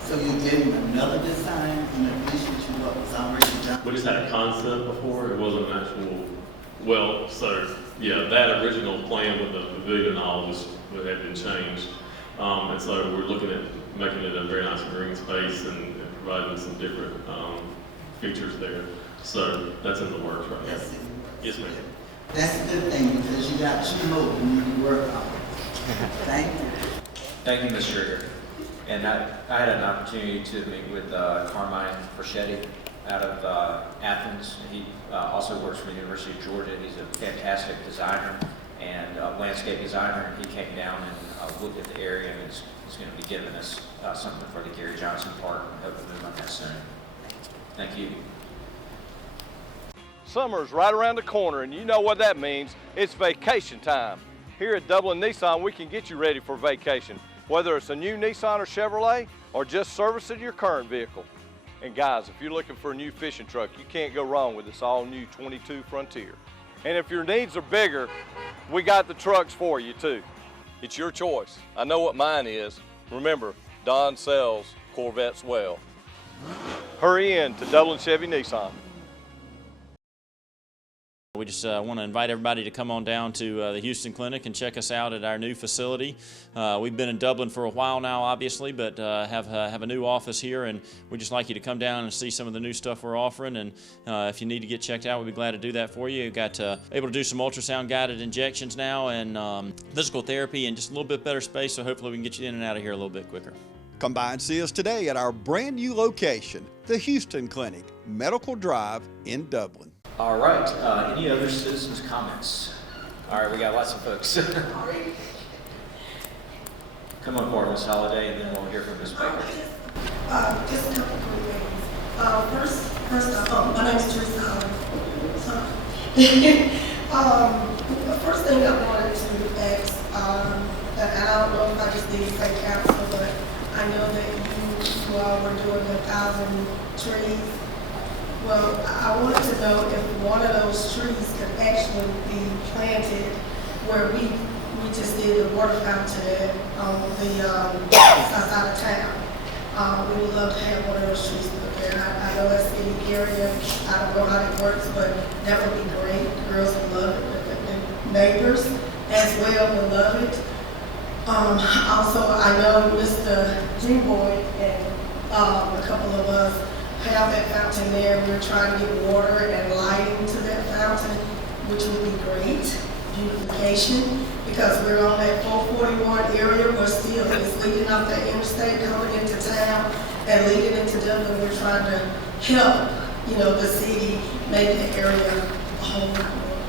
So you're getting another design in addition to what was already done? We just had a concept before, it wasn't an actual, well, so, yeah, that original plan with the pavilion and all had been changed. And so we're looking at making it a very nice green space and providing some different features there. So that's in the works right now. Yes, ma'am. That's a good thing, because you got two more you need to work on. Thank you. Thank you, Mr. Greer. And I had an opportunity to meet with Carmine Fraschetti out of Athens. He also works for the University of Georgia. He's a fantastic designer and landscape designer, and he came down and looked at the area, and he's going to be giving us something for the Gary Johnson Park, and hope to move on that soon. Thank you. Summer's right around the corner, and you know what that means. It's vacation time. Here at Dublin Nissan, we can get you ready for vacation, whether it's a new Nissan or Chevrolet, or just servicing your current vehicle. And guys, if you're looking for a new fishing truck, you can't go wrong with this all-new 22 Frontier. And if your needs are bigger, we got the trucks for you too. It's your choice. I know what mine is. Remember, Don sells Corvettes well. Hurry in to Dublin Chevy Nissan. We just want to invite everybody to come on down to the Houston Clinic and check us out at our new facility. We've been in Dublin for a while now, obviously, but have a new office here, and we'd just like you to come down and see some of the new stuff we're offering. And if you need to get checked out, we'd be glad to do that for you. We've got able to do some ultrasound-guided injections now, and physical therapy, and just a little bit better space, so hopefully we can get you in and out of here a little bit quicker. Come by and see us today at our brand new location, the Houston Clinic, Medical Drive in Dublin. All right, any other citizens' comments? All right, we got lots of folks. Come on forward, Ms. Holliday, and then we'll hear from Ms. Baker. Just a couple of quick things. First off, my name is Teresa Holland. The first thing I wanted to ask, and I don't know if I just need to say council, but I know that you all were doing 1,000 trees Well, I wanted to know if one of those trees could actually be planted where we just did the water fountain at, on the, south side of town. We would love to have one of those trees put there. I know that's in the area, I don't know how it works, but that would be great. The girls would love it, the neighbors as well would love it. Also, I know Mr. Dubois and a couple of us have that fountain there. We're trying to get water and lighting to that fountain, which would be great. Beautification, because we're on that 441 area, we're still, it's leading off that interstate coming into town and leading into Dublin. We're trying to help, you know, the city make the area a whole lot more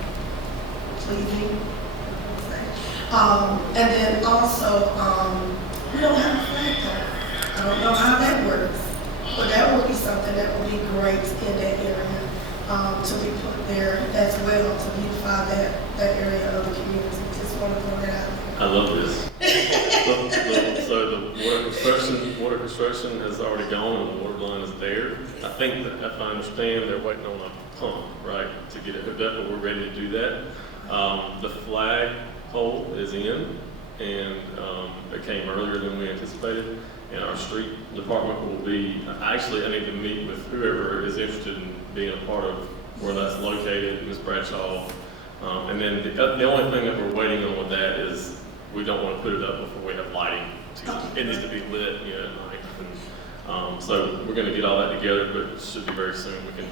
pleasing. And then also, we don't have a flagpole. I don't know how that works, but that would be something that would be great in that area, to be put there as well, to beautify that area of the community. Just want to throw that out there. I love this. So the water construction has already gone and the water line is there. I think that, if I understand, they're waiting on a pump, right, to get it hooked up, but we're ready to do that. The flag pole is in, and it came earlier than we anticipated. And our street department will be, actually I need to meet with whoever is interested in being a part of where that's located, Ms. Bradshaw. And then the only thing that we're waiting on with that is we don't want to put it up before we have lighting. It needs to be lit, you know, at night. And, so we're going to get all that together, but it should be very soon. We can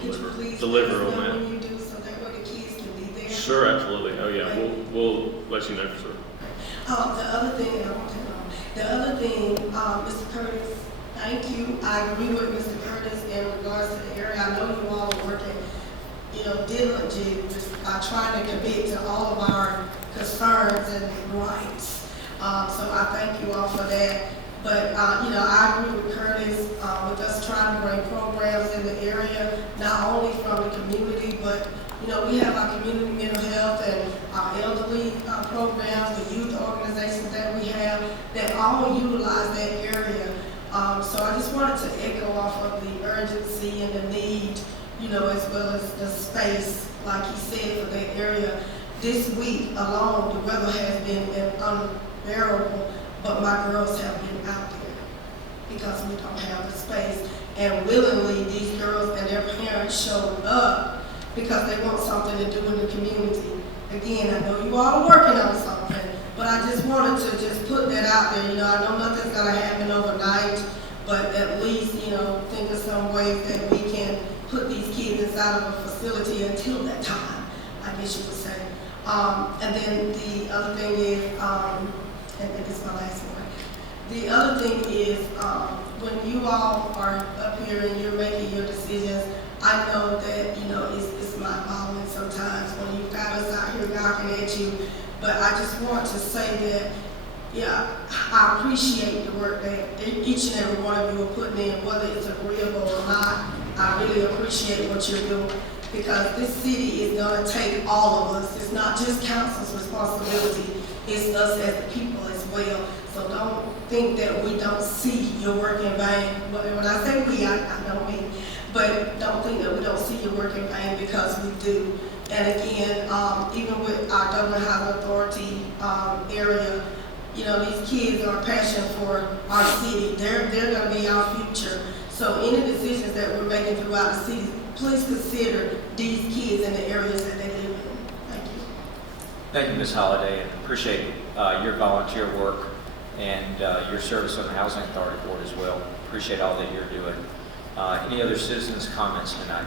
deliver on that. When you do, so that way the kids can be there. Sure, absolutely. Oh yeah, we'll let you know for sure. The other thing, Mr. Curtis, thank you. I agree with Mr. Curtis in regards to the area. I know you all are working, you know, diligently, trying to commit to all of our concerns and rights. So I thank you all for that. But, you know, I agree with Curtis with us trying to bring programs in the area, not only from the community, but, you know, we have our community mental health and our elderly programs, the youth organizations that we have, that all utilize that area. So I just wanted to echo off of the urgency and the need, you know, as well as the space, like he said, for that area. This week alone, the weather has been unbearable, but my girls have been out there because we don't have the space. And willingly, these girls and their parents showed up because they want something to do in the community. Again, I know you all are working on something, but I just wanted to just put that out there. You know, I know nothing's gonna happen overnight, but at least, you know, think of some ways that we can put these kids inside of a facility until that time, I guess you would say. And then the other thing is, and this is my last one. The other thing is, when you all are up here and you're making your decisions, I know that, you know, it's mind-boggling sometimes when you've got us out here knocking at you, but I just want to say that, yeah, I appreciate the work that each and every one of you are putting in, whether it's agreeable or not. I really appreciate what you're doing, because this city is going to take all of us. It's not just council's responsibility, it's us as the people as well. So don't think that we don't see your work in vain. When I say we, I don't mean, but don't think that we don't see your work in vain, because we do. And again, even with our Dublin Housing Authority area, you know, these kids are passionate for our city. They're going to be our future. So any decisions that we're making throughout the city, please consider these kids in the areas that they live in. Thank you. Thank you, Ms. Holliday, and appreciate your volunteer work and your service on the Housing Authority Board as well. Appreciate all that you're doing. Any other citizens' comments tonight?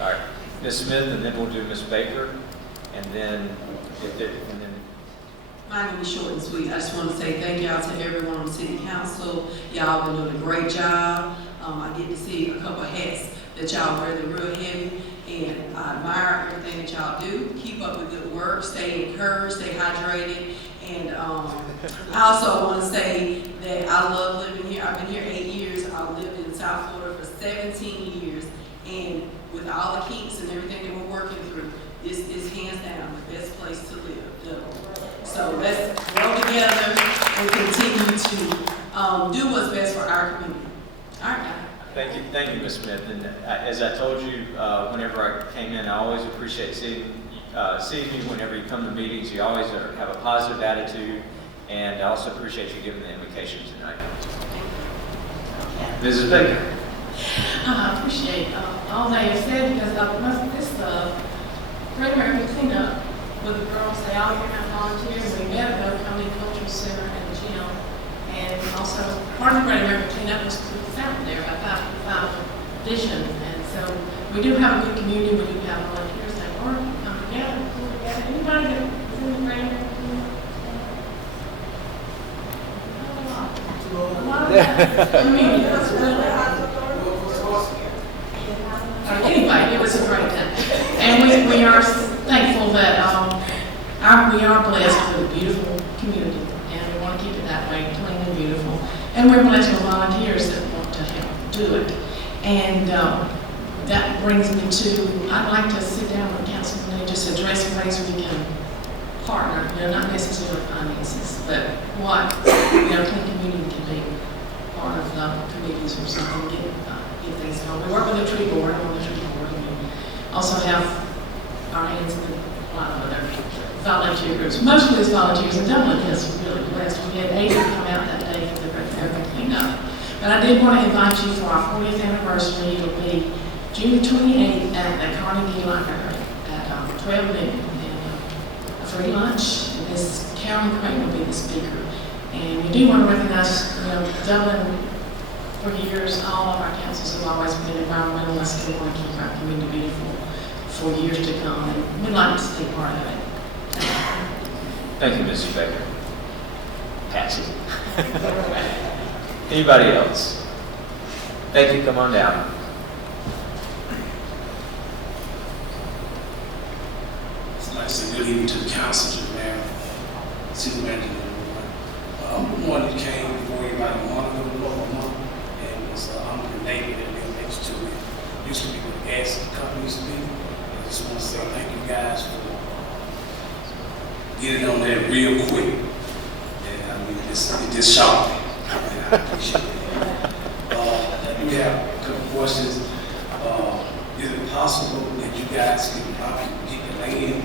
All right, Ms. Smith, and then we'll do Ms. Baker, and then My name is short and sweet. I just want to say thank y'all to everyone on the city council. Y'all been doing a great job. I get to see a couple of hats that y'all wear. They're real heavy, and I admire everything that y'all do. Keep up the good work. Stay encouraged. Stay hydrated. And I also want to say that I love living here. I've been here 8 years. I lived in South Florida for 17 years, and with all the kinks and everything that we're working through, this is hands down the best place to live. So let's grow together and continue to do what's best for our community. All right. Thank you. thank you, Ms. Smith. And as I told you whenever I came in, I always appreciate seeing you whenever you come to meetings. You always have a positive attitude, and I also appreciate you giving the invocation tonight. Mrs. Baker. I appreciate all they have said, because this Great American Cleanup with the girls, they all came out volunteers. We met at the County Cultural Center and the gym. And also, part of the Great American Cleanup was to put the fountain there. I found a vision. And so we do have a good community. We do have volunteers that work, come together, pull together. Anybody that is in the Great American Cleanup? A lot of that community was really anyway, it was a great time. And we are thankful that we are blessed with a beautiful community, and we want to keep it that way, clean and beautiful. And we're blessed with volunteers that want to help do it. And that brings me to, I'd like to sit down with Councilman and just address ways we can partner, not necessarily finances, but what, clean community can be part of the committees or something, get things going. We work with the tree board, I'm on the tree board, and we also have our hands in a lot of other volunteer groups. Mostly it's volunteers, and Dublin is really blessed. We had 80 come out that day for the Great American Cleanup. But I did want to invite you for our 40th anniversary. It'll be June 28th at the Carnegie Library at 12 noon. And a free lunch. And Ms. Carolyn Crane will be the speaker. And we do want to recognize, Dublin, for years, all of our councils have always been environmentalists. We want to keep our community beautiful for years to come, and we'd like to be part of it. Thank you, Mrs. Baker. Patsy. Anybody else? Thank you. Come on down. It's nice and good evening to the council, to the mayor, city manager. I'm the one that came before you about a month ago, and was I'm the neighbor that lived next to it. Used to be where the gas company used to be. I just want to say thank you guys for getting on there real quick. And I mean, it just shocked me. I appreciate it. I do have a couple questions. Is it possible that you guys can probably get the land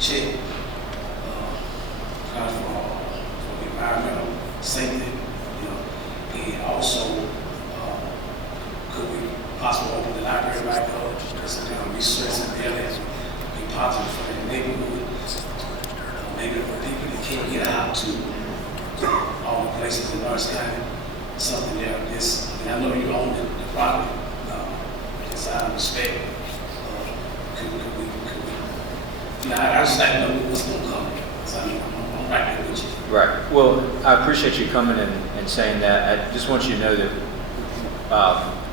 checked for the environmental safety, and also could we possibly open the library right up, just some kind of research in there that would be positive for the neighborhood, maybe for people that can't get out to all the places in North County, something there. I know you own the property, it's out of respect. Could we, I just like to know what's going to come. So I mean, I'm right there with you. Right. Well, I appreciate you coming and saying that. I just want you to know that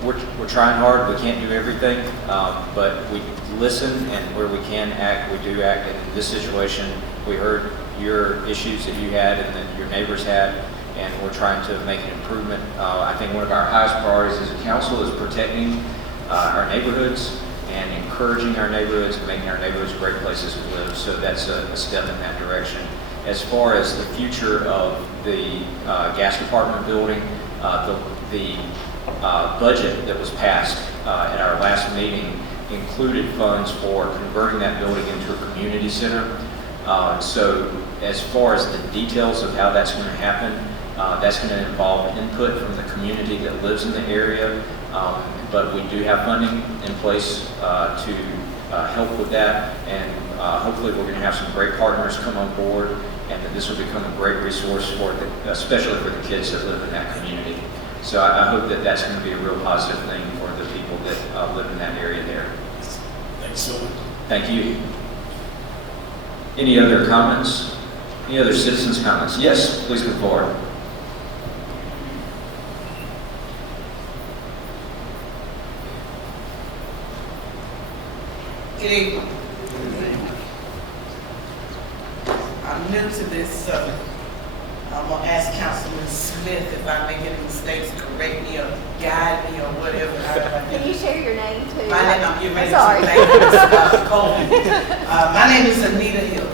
we're trying hard. We can't do everything, but we listen, and where we can act, we do act. And in this situation, we heard your issues that you had and that your neighbors had, and we're trying to make an improvement. I think one of our highest priorities as a council is protecting our neighborhoods and encouraging our neighborhoods and making our neighborhoods great places to live. So that's a step in that direction. As far as the future of the gas department building, the budget that was passed at our last meeting included funds for converting that building into a community center. So as far as the details of how that's going to happen, that's going to involve input from the community that lives in the area. But we do have funding in place to help with that, and hopefully we're going to have some great partners come on board, and that this will become a great resource for especially for the kids that live in that community. So I hope that that's going to be a real positive thing for the people that live in that area there. Thanks so much. Thank you. Any other comments? Any other citizens' comments? Yes, please come forward. Good evening. I'm new to this, so I'm going to ask Councilman Smith if I make any mistakes, correct me or guide me or whatever. Can you share your name too? My name, I'm getting ready to sorry. My name is Anita Hill.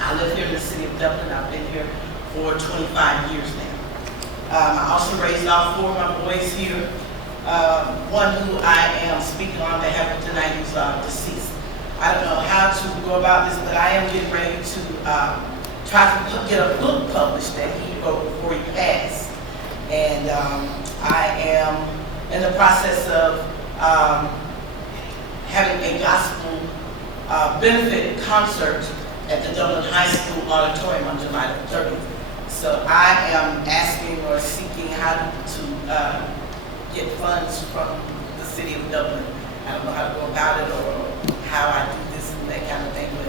I live here in the city of Dublin. I've been here for 25 years now. I also raised all four of my boys here. one who I am speaking on behalf of tonight who's deceased. I don't know how to go about this, but I am getting ready to try to get a book published that he wrote before he passed. And I am in the process of having a gospel benefit concert at the Dublin High School auditorium on July the 30th. So I am asking or seeking how to get funds from the city of Dublin. I don't know how to go about it or how I do this and that kind of thing, but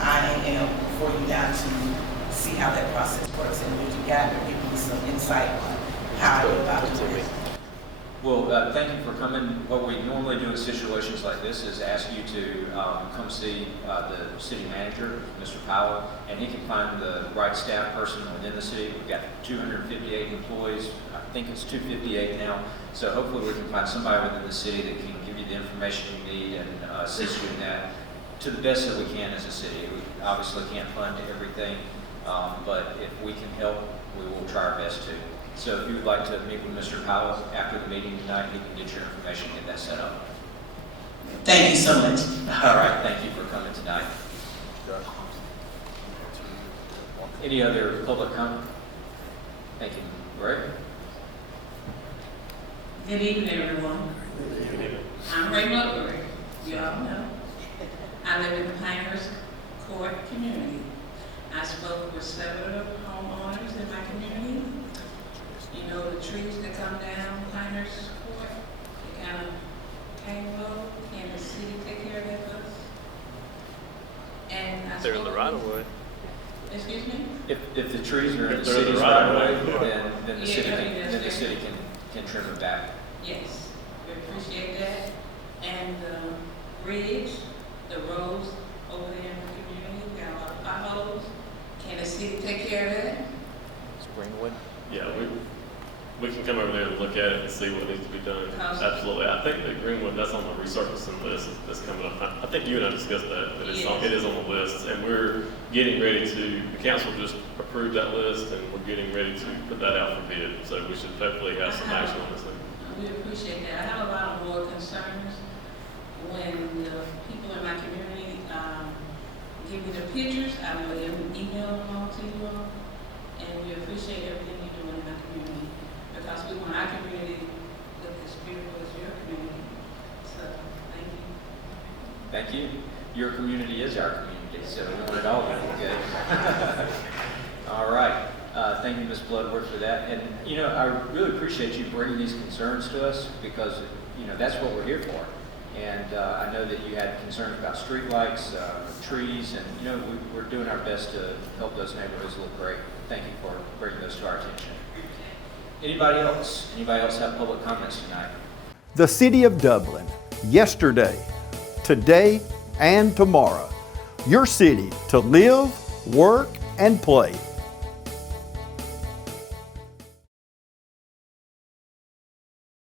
I am before you down to see how that process works, and would you gather give me some insight on how I go about doing it. Well, thank you for coming. What we normally do in situations like this is ask you to come see the city manager, Mr. Powell, and he can find the right staff person within the city. We've got 258 employees. I think it's 258 now. So hopefully we can find somebody within the city that can give you the information you need and assist you in that to the best that we can as a city. We obviously can't fund everything, but if we can help, we will try our best to. So if you would like to meet with Mr. Powell after the meeting tonight, he can get your information and get that set up. Thank you so much. All right, thank you for coming tonight. Any other public comment? Thank you. Greg? Good evening, everyone. I'm Ray Mudbury. You all know. I live in the Pinehurst Court community. I spoke with several homeowners in my community. You know, the trees that come down Pinehurst Court, they kind of hang low. Can the city take care of that for us? And I They're in the right of way. Excuse me? If the trees are in the If they're in the city's right right of of way, way, then the city can trim it back. Yes, we appreciate that. And the bridge, the roads over there in the community, we got a lot of potholes. Can the city take care of that? Springwood? Yeah, we can come over there and look at it and see what needs to be done. Absolutely. I think that Greenwood, that's on the resurfacing list that's coming up. I think you and I discussed that, but it is on the list. And we're getting ready to, the council just approved that list and we're getting ready to put that out for bid. So we should hopefully have some action on this thing. We appreciate that. I have a lot of more concerns when the people in my community give me the pictures. I will email them all to you all. And we appreciate everything you're doing in my community. Because we want our community to look as beautiful as your community. So, thank you. Thank you. Your community is our community, so we want it all to be good. All right. Thank you, Ms. Bloodworth, for that. And, you know, I really appreciate you bringing these concerns to us because, you know, that's what we're here for. And I know that you had concerns about streetlights, trees, and, you know, we're doing our best to help those neighborhoods look great. Thank you for bringing those to our attention. Anybody else? Anybody else have public comments tonight? The City of Dublin, yesterday, today, and tomorrow. Your city to live, work, and play.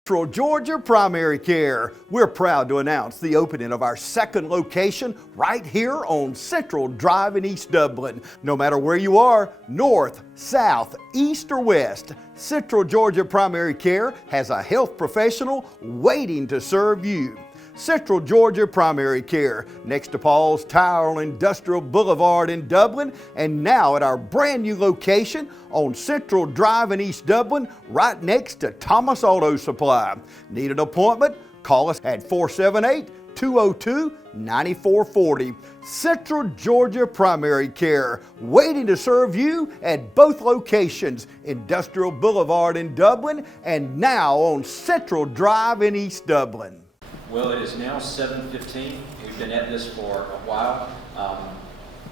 Central Georgia Primary Care. We're proud to announce the opening of our second location right here on Central Drive in East Dublin. No matter where you are, north, south, east, or west, Central Georgia Primary Care has a health professional waiting to serve you. Central Georgia Primary Care, next to Paul's Tire on Industrial Boulevard in Dublin, and now at our brand new location on Central Drive in East Dublin, right next to Thomas Auto Supply. Need an appointment? Call us at 478-202-9440. Central Georgia Primary Care, waiting to serve you at both locations, Industrial Boulevard in Dublin, and now on Central Drive in East Dublin. Well, it is now 7:15. We've been at this for a while.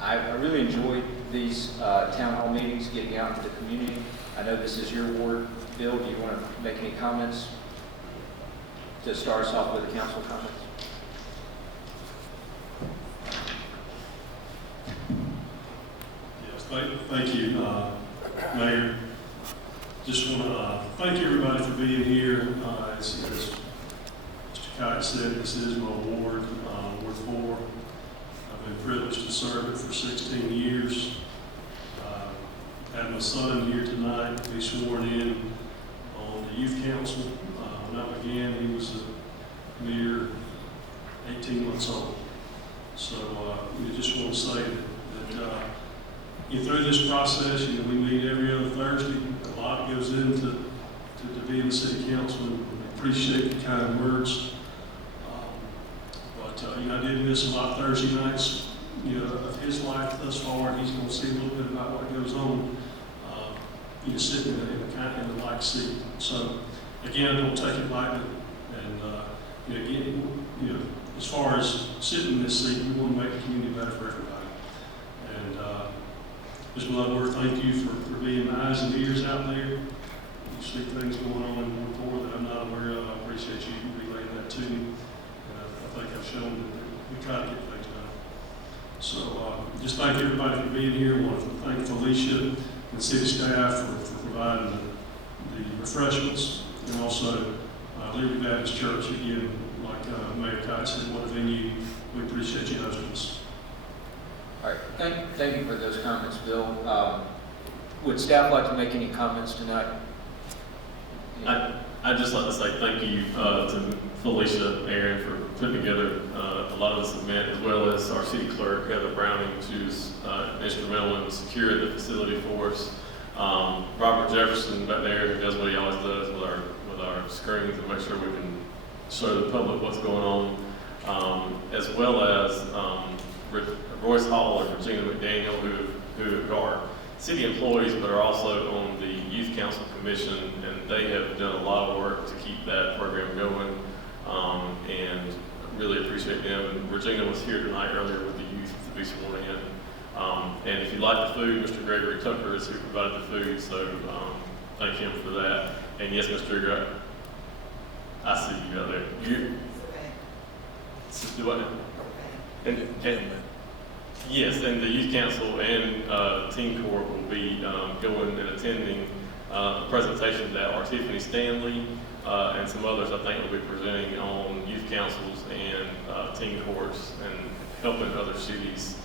I really enjoyed these town hall meetings, getting out into the community. I know this is your ward. Bill, do you want to make any comments to start us off with the council comments? Yes, thank you, Mayor. Just want to thank everybody for being here. As Kite said, this is my ward, Ward 4. I've been privileged to serve it for 16 years. I had my son here tonight to be sworn in on the youth council. again. He was a mere 18 months old. So we just want to say that through this process, we meet every other Thursday. A lot goes into being the city council, and we appreciate the kind words. But I did miss a lot of Thursday nights, of his life thus far. He's going to see a little bit about what goes on, sitting in the like seat. So again, I don't take it lightly. And again, as far as sitting in this seat, we want to make the community better for everybody. And Ms. Bloodworth, thank you for being the eyes and ears out there. You see things going on in Ward 4 that I'm not aware of. I appreciate you relaying that to me. And I think I've shown that we try to get things done. So just thank everybody for being here. I want to thank Felicia and city staff for providing the refreshments, and also Liberty Baptist Church, again, like Mayor Kite said, what a venue. We appreciate you hosting us. All right, thank you for those comments, Bill. Would staff like to make any comments tonight? I'd just like to say thank you to Felicia, Aaron, for putting together a lot of this event, as well as our city clerk, Heather Browning, who's instrumental in securing the facility for us. Robert Jefferson back there, who does what he always does with our screens and make sure we can show the public what's going on, as well as Royce Hall and Regina McDaniel, who are city employees but are also on the Youth Council Commission, and they have done a lot of work to keep that program going, and really appreciate them. And Regina was here tonight earlier with the youth to be sworn in. And if you like the food, Mr. Gregory Tucker is who provided the food, so thank him for that. And yes, Mr. Gregory, I see you out there. Do what? Yes, and the Youth Council and Teen Corps will be going and attending a presentation that our Tiffany Stanley and some others, I think, will be presenting on youth councils and teen corps and helping other cities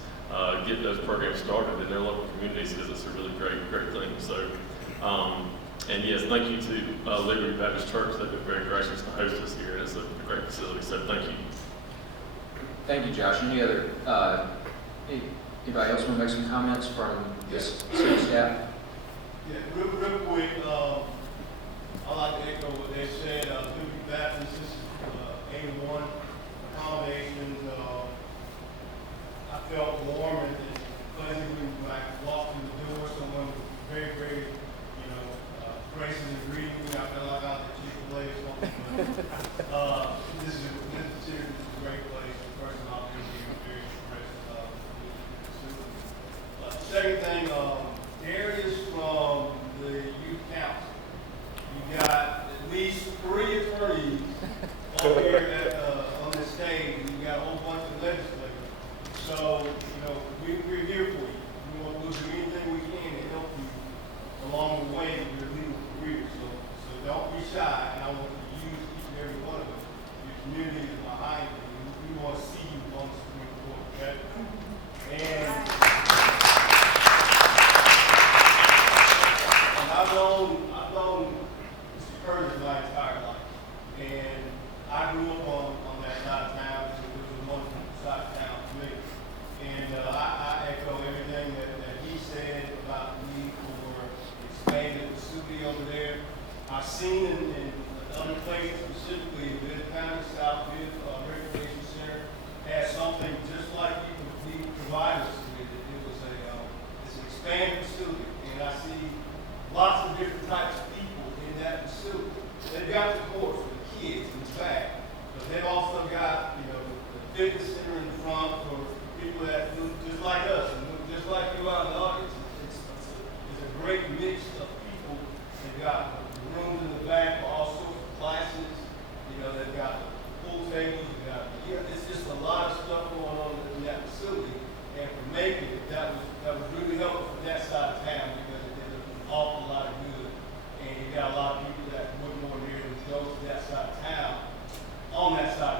get those programs started in their local communities, because it's a really great thing. So, and yes, thank you to Liberty Baptist Church. They've been very gracious to host us here. It's a great facility, so thank you. Thank you, Josh. Any other, anybody else want to make some comments from this city staff? Yeah, real quick, I'd like to echo what they said. Liberty Baptist, this is A1 accommodations. I felt warm and pleasant when I walked through the door. Someone was very, gracious and greeting me. I felt like I was at Chick-fil-A or something. This is a great place. The person out there being very impressed with the second thing, areas from the youth council. You got at least 3 attorneys up here on this stage. You got a whole bunch of legislators. So, we're here for you. We'll do anything we can to help you along the way in your legal career. So don't be shy, and I want to use each and every one of us. Your community is behind you. We want to see you on the Supreme Court, okay? And I've known Mr. Curtis my entire life, and I grew up on that side of town. It was a wonderful side of town for me, and I echo everything that he said about the need for expanding the facility over there. I've seen in other places, specifically in Mid County, South Mid Recreation Center, has something just like you provide us with. It was it's an expanded facility, and I see lots of different types of people in that facility. They've got the courts for the kids in the back, but they've also got, the fitness center in the front for people that look just like us and look just like you out in the audience. It's a great mix of people. They've got rooms in the back for all sorts of classes. They've got pool tables. It's just a lot of stuff going on in that facility. And for making it, that was really helpful for that side of town, because it did an awful lot of good. And you got a lot of people that wouldn't want to go to that side of town, on that side of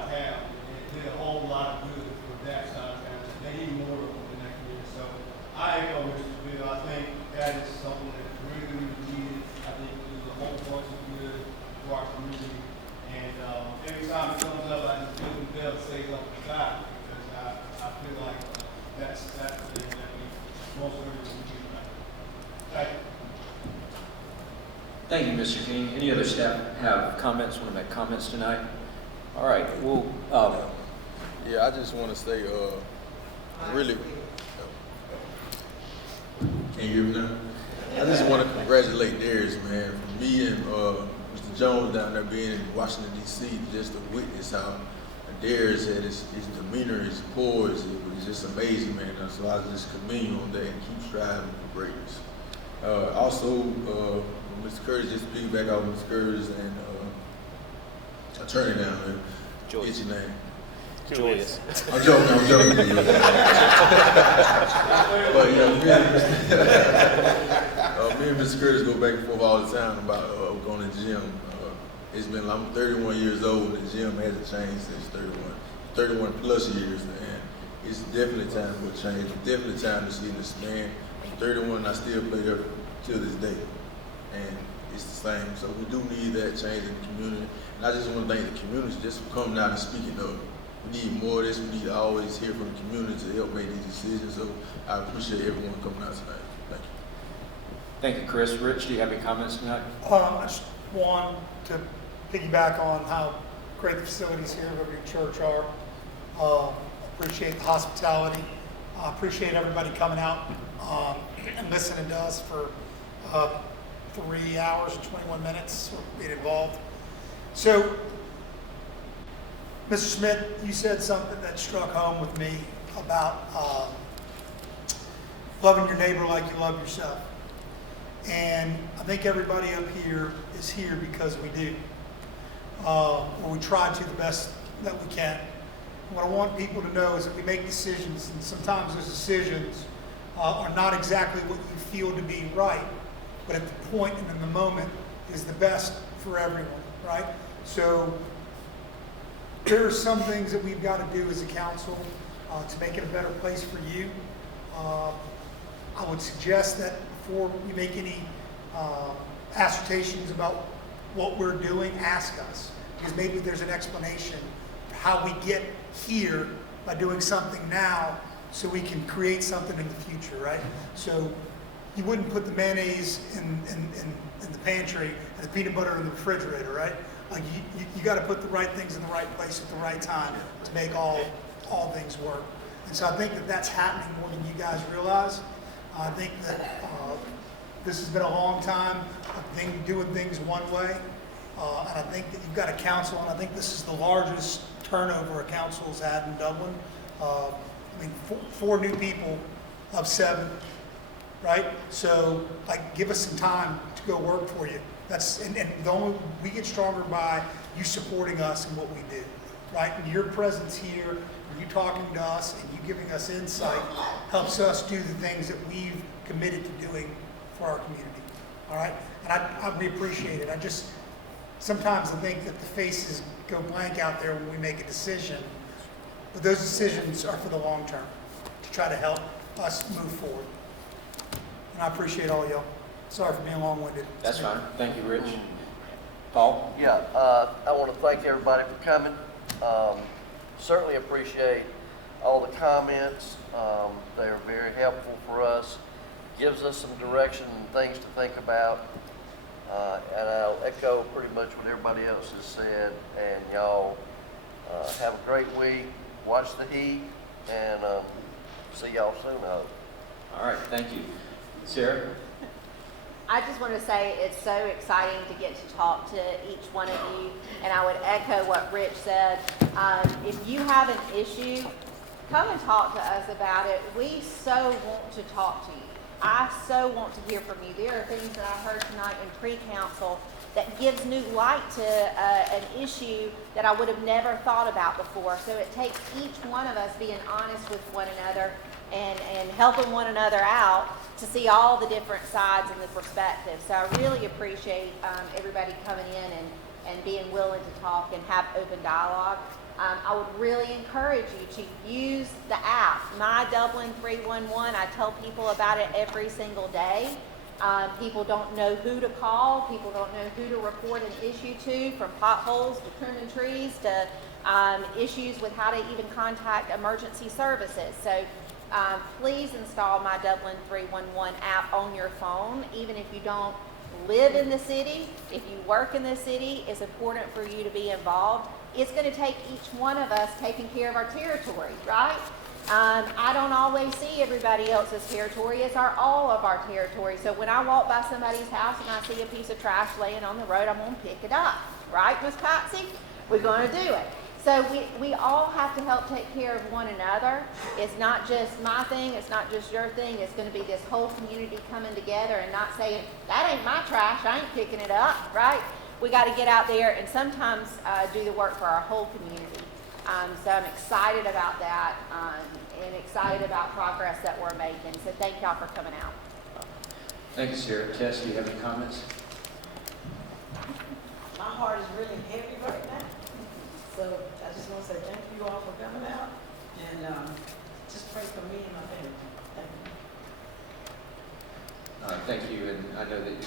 every time it comes up, I just feel compelled to say something about it, because I feel like that's the thing that we most urgently need right now. Thank you. Thank you, Mr. King. Any other staff have comments, want to make comments tonight? All right, well, yeah, I just want to say, really, can you hear me now? I just want to congratulate Darius, man. For me and Mr. Jones down there being in Washington, D.C., just to witness how Darius had his demeanor, his poise, it was just amazing, man. So I just commend you on that and keep striving for greatness. Also, Mr. Curtis, just piggyback off Mr. Curtis and attorney down there. Get your name. Julius. I'm joking. But yeah, me and Mr. Curtis go back and forth all the time about going to the gym. It's been, I'm 31 years old, and the gym hasn't changed since 31 plus years, and it's definitely time for a change. It's definitely time to see this man. I'm 31 and I still play there till this day, and it's the same. So we do need that change in the community, and I just want to thank the community just for coming out and speaking up. We need more of this. We need to always hear from the community to help make these decisions. So I appreciate everyone coming out tonight. Thank you. Thank you, Chris. Rich, do you have any comments tonight? I just want to piggyback on how great the facilities here at Liberty Church are. Appreciate the hospitality. Appreciate everybody coming out and listening to us for 3 hours and 21 minutes being involved. So, Mr. Schmidt, you said something that struck home with me about loving your neighbor like you love yourself. And I think everybody up here is here because we do. Or we try to the best that we can. What I want people to know is that we make decisions, and sometimes those decisions are not exactly what you feel to be right, but at the point and in the moment is the best for everyone, right? So there are some things that we've got to do as a council to make it a better place for you. I would suggest that before we make any assertions about what we're doing, ask us, because maybe there's an explanation for how we get here by doing something now so we can create something in the future, right? So you wouldn't put the mayonnaise in the pantry and the peanut butter in the refrigerator, right? Like you got to put the right things in the right place at the right time to make all things work. And so I think that that's happening more than you guys realize. I think that this has been a long time of doing things one way. And I think that you've got a council, and I think this is the largest turnover a council has had in Dublin. I mean, four new people of 7, right? So, like, give us some time to go work for you. We get stronger by you supporting us in what we do, right? And your presence here, and you talking to us, and you giving us insight helps us do the things that we've committed to doing for our community, all right? And we appreciate it. Sometimes I think that the faces go blank out there when we make a decision, but those decisions are for the long term, to try to help us move forward. And I appreciate all y'all. Sorry for being long-winded. That's fine. Thank you, Rich. Paul? Yeah, I want to thank everybody for coming. Certainly appreciate all the comments. They are very helpful for us. Gives us some direction and things to think about. And I'll echo pretty much what everybody else has said. And y'all have a great week. Watch the heat, and see y'all soon, I hope. All right, thank you. Sarah? I just want to say it's so exciting to get to talk to each one of you, and I would echo what Rich said. If you have an issue, come and talk to us about it. We so want to talk to you. I so want to hear from you. There are things that I heard tonight in pre-council that gives new light to an issue that I would have never thought about before. So it takes each one of us being honest with one another and helping one another out to see all the different sides and the perspectives. So I really appreciate everybody coming in and being willing to talk and have open dialogue. I would really encourage you to use the app, My Dublin 311. I tell people about it every single day. People don't know who to call. People don't know who to report an issue to, from potholes to trimming trees to issues with how to even contact emergency services. So please install my Dublin 311 app on your phone. Even if you don't live in the city, if you work in the city, it's important for you to be involved. It's going to take each one of us taking care of our territory, right? I don't always see everybody else's territory. It's all of our territory. So when I walk by somebody's house and I see a piece of trash laying on the road, I'm going to pick it up. Right, Miss Patsy? We're going to do it. So we all have to help take care of one another. It's not just my thing. It's not just your thing. It's going to be this whole community coming together and not saying, that ain't my trash, I ain't picking it up, right? We got to get out there and sometimes do the work for our whole community. So I'm excited about that and excited about progress that we're making. So thank y'all for coming out. Thank you, Sarah. Tess, do you have any comments? My heart is really heavy right now. So I just want to say thank you all for coming out and just pray for me and my family. Thank you. Thank you, and I know that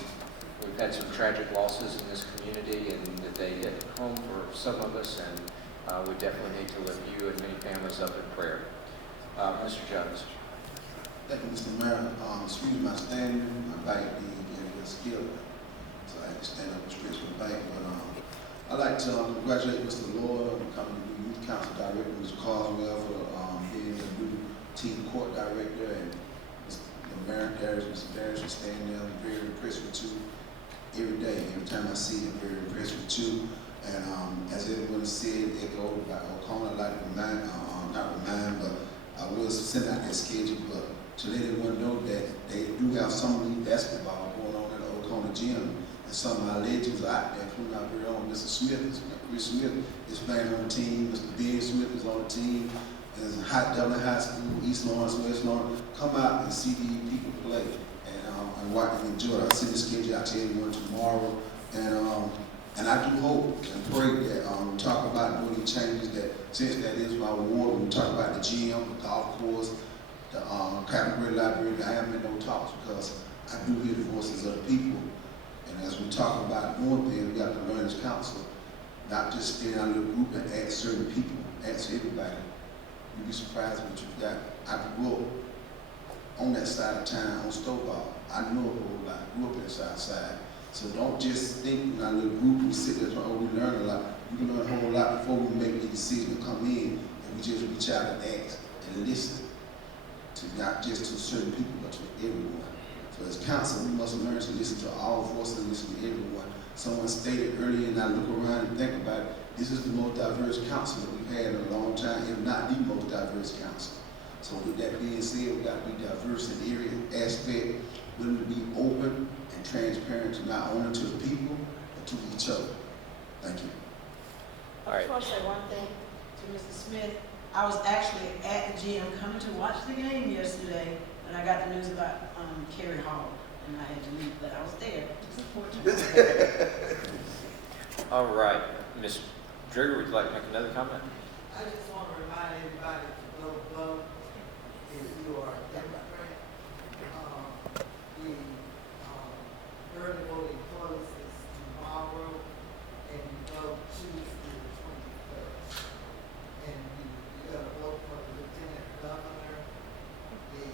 we've had some tragic losses in this community and that they hit home for some of us, and we definitely need to lift you and many families up in prayer. Mr. Jones. Thank you, Mr. Mayor. Excuse my standing, my back being a skill, so I had to stand up and stretch my back. But I'd like to congratulate Mr. Lord on becoming the new Youth Council Director, Mr. Carswell for being the new team court director, and the Mayor Darius, Mr. Darius, is standing there. I'm very impressed with you every day. Every time I see him, I'm very impressed with you. And as everyone said, echoed by O'Connor, I'd like to remind, but I will send out that schedule, but to let everyone know that they do have summer league basketball going on at the O'Connor gym, and some of our legends are out there, including our very own Mr. Smith. Chris Smith is playing on the team. Mr. Ben Smith is on the team. There's Dublin High School, East Lawrence, West Lawrence. Come out and see these people play and watch and enjoy it. I'll send the schedule out to everyone tomorrow, and I do hope and pray that we talk about doing changes that, since that is my ward, we talk about the gym, the golf course, the Captain Library, I am in those talks because I do hear the voices of the people. And as we talk about doing things, we got to learn as council, not just stay in our little group and ask certain people, ask everybody. You'd be surprised what you got. I grew up on that side of town, on Stovall. I know a whole lot, grew up in the south side. So don't just think in our little group, we sit there and oh, we learn a lot. You can learn a whole lot before we make the decision to come in, and we just reach out and ask and listen to not just to certain people, but to everyone. So as council, we must learn to listen to all voices and listen to everyone. Someone stated earlier, and I look around and think about it, this is the most diverse council that we've had in a long time, if not the most diverse council. So with that being said, we got to be diverse in every aspect, willing to be open and transparent to not only to the people, but to each other. Thank you. All right. I just want to say one thing to Mr. Smith. I was actually at the gym coming to watch the game yesterday, and I got the news about Kerry Hall, and I had to leave, but I was there to support you. All right. Ms. Drigger, would you like to make another comment? I just want to remind everybody to go vote if you are a Democrat. The early voting closes tomorrow, and you vote Tuesday the 21st. And you got to vote for the Lieutenant Governor, the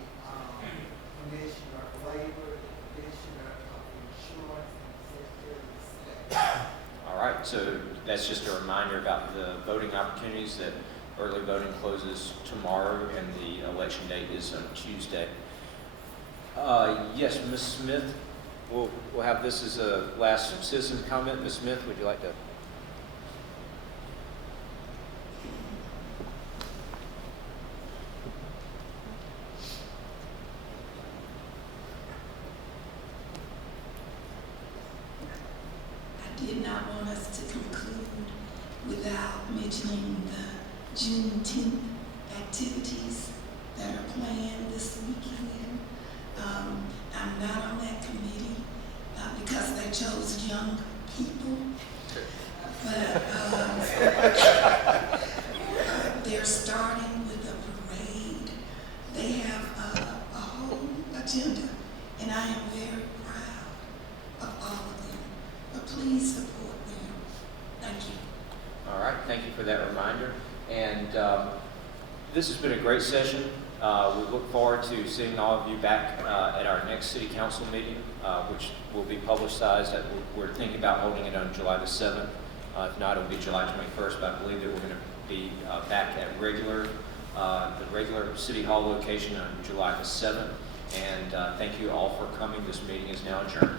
Commissioner of Labor, the Commissioner of Insurance, and the Secretary of State. All right, so that's just a reminder about the voting opportunities, that early voting closes tomorrow and the election date is on Tuesday. Yes, Ms. Smith, we'll have this as a last citizen comment. Ms. Smith, would you like to? I did not want us to conclude without mentioning the Juneteenth activities that are planned this weekend. I'm not on that committee because they chose young people, but they're starting with a parade. They have a whole agenda, and I am very proud thank you for that reminder. And this has been a great session. We look forward to seeing all of you back at our next City Council meeting, which will be publicized. We're thinking about holding it on July the 7th. If not, it'll be July 21st, but I believe that we're going to be back at the regular City Hall location on July the 7th. And thank you all for coming. This meeting is now adjourned.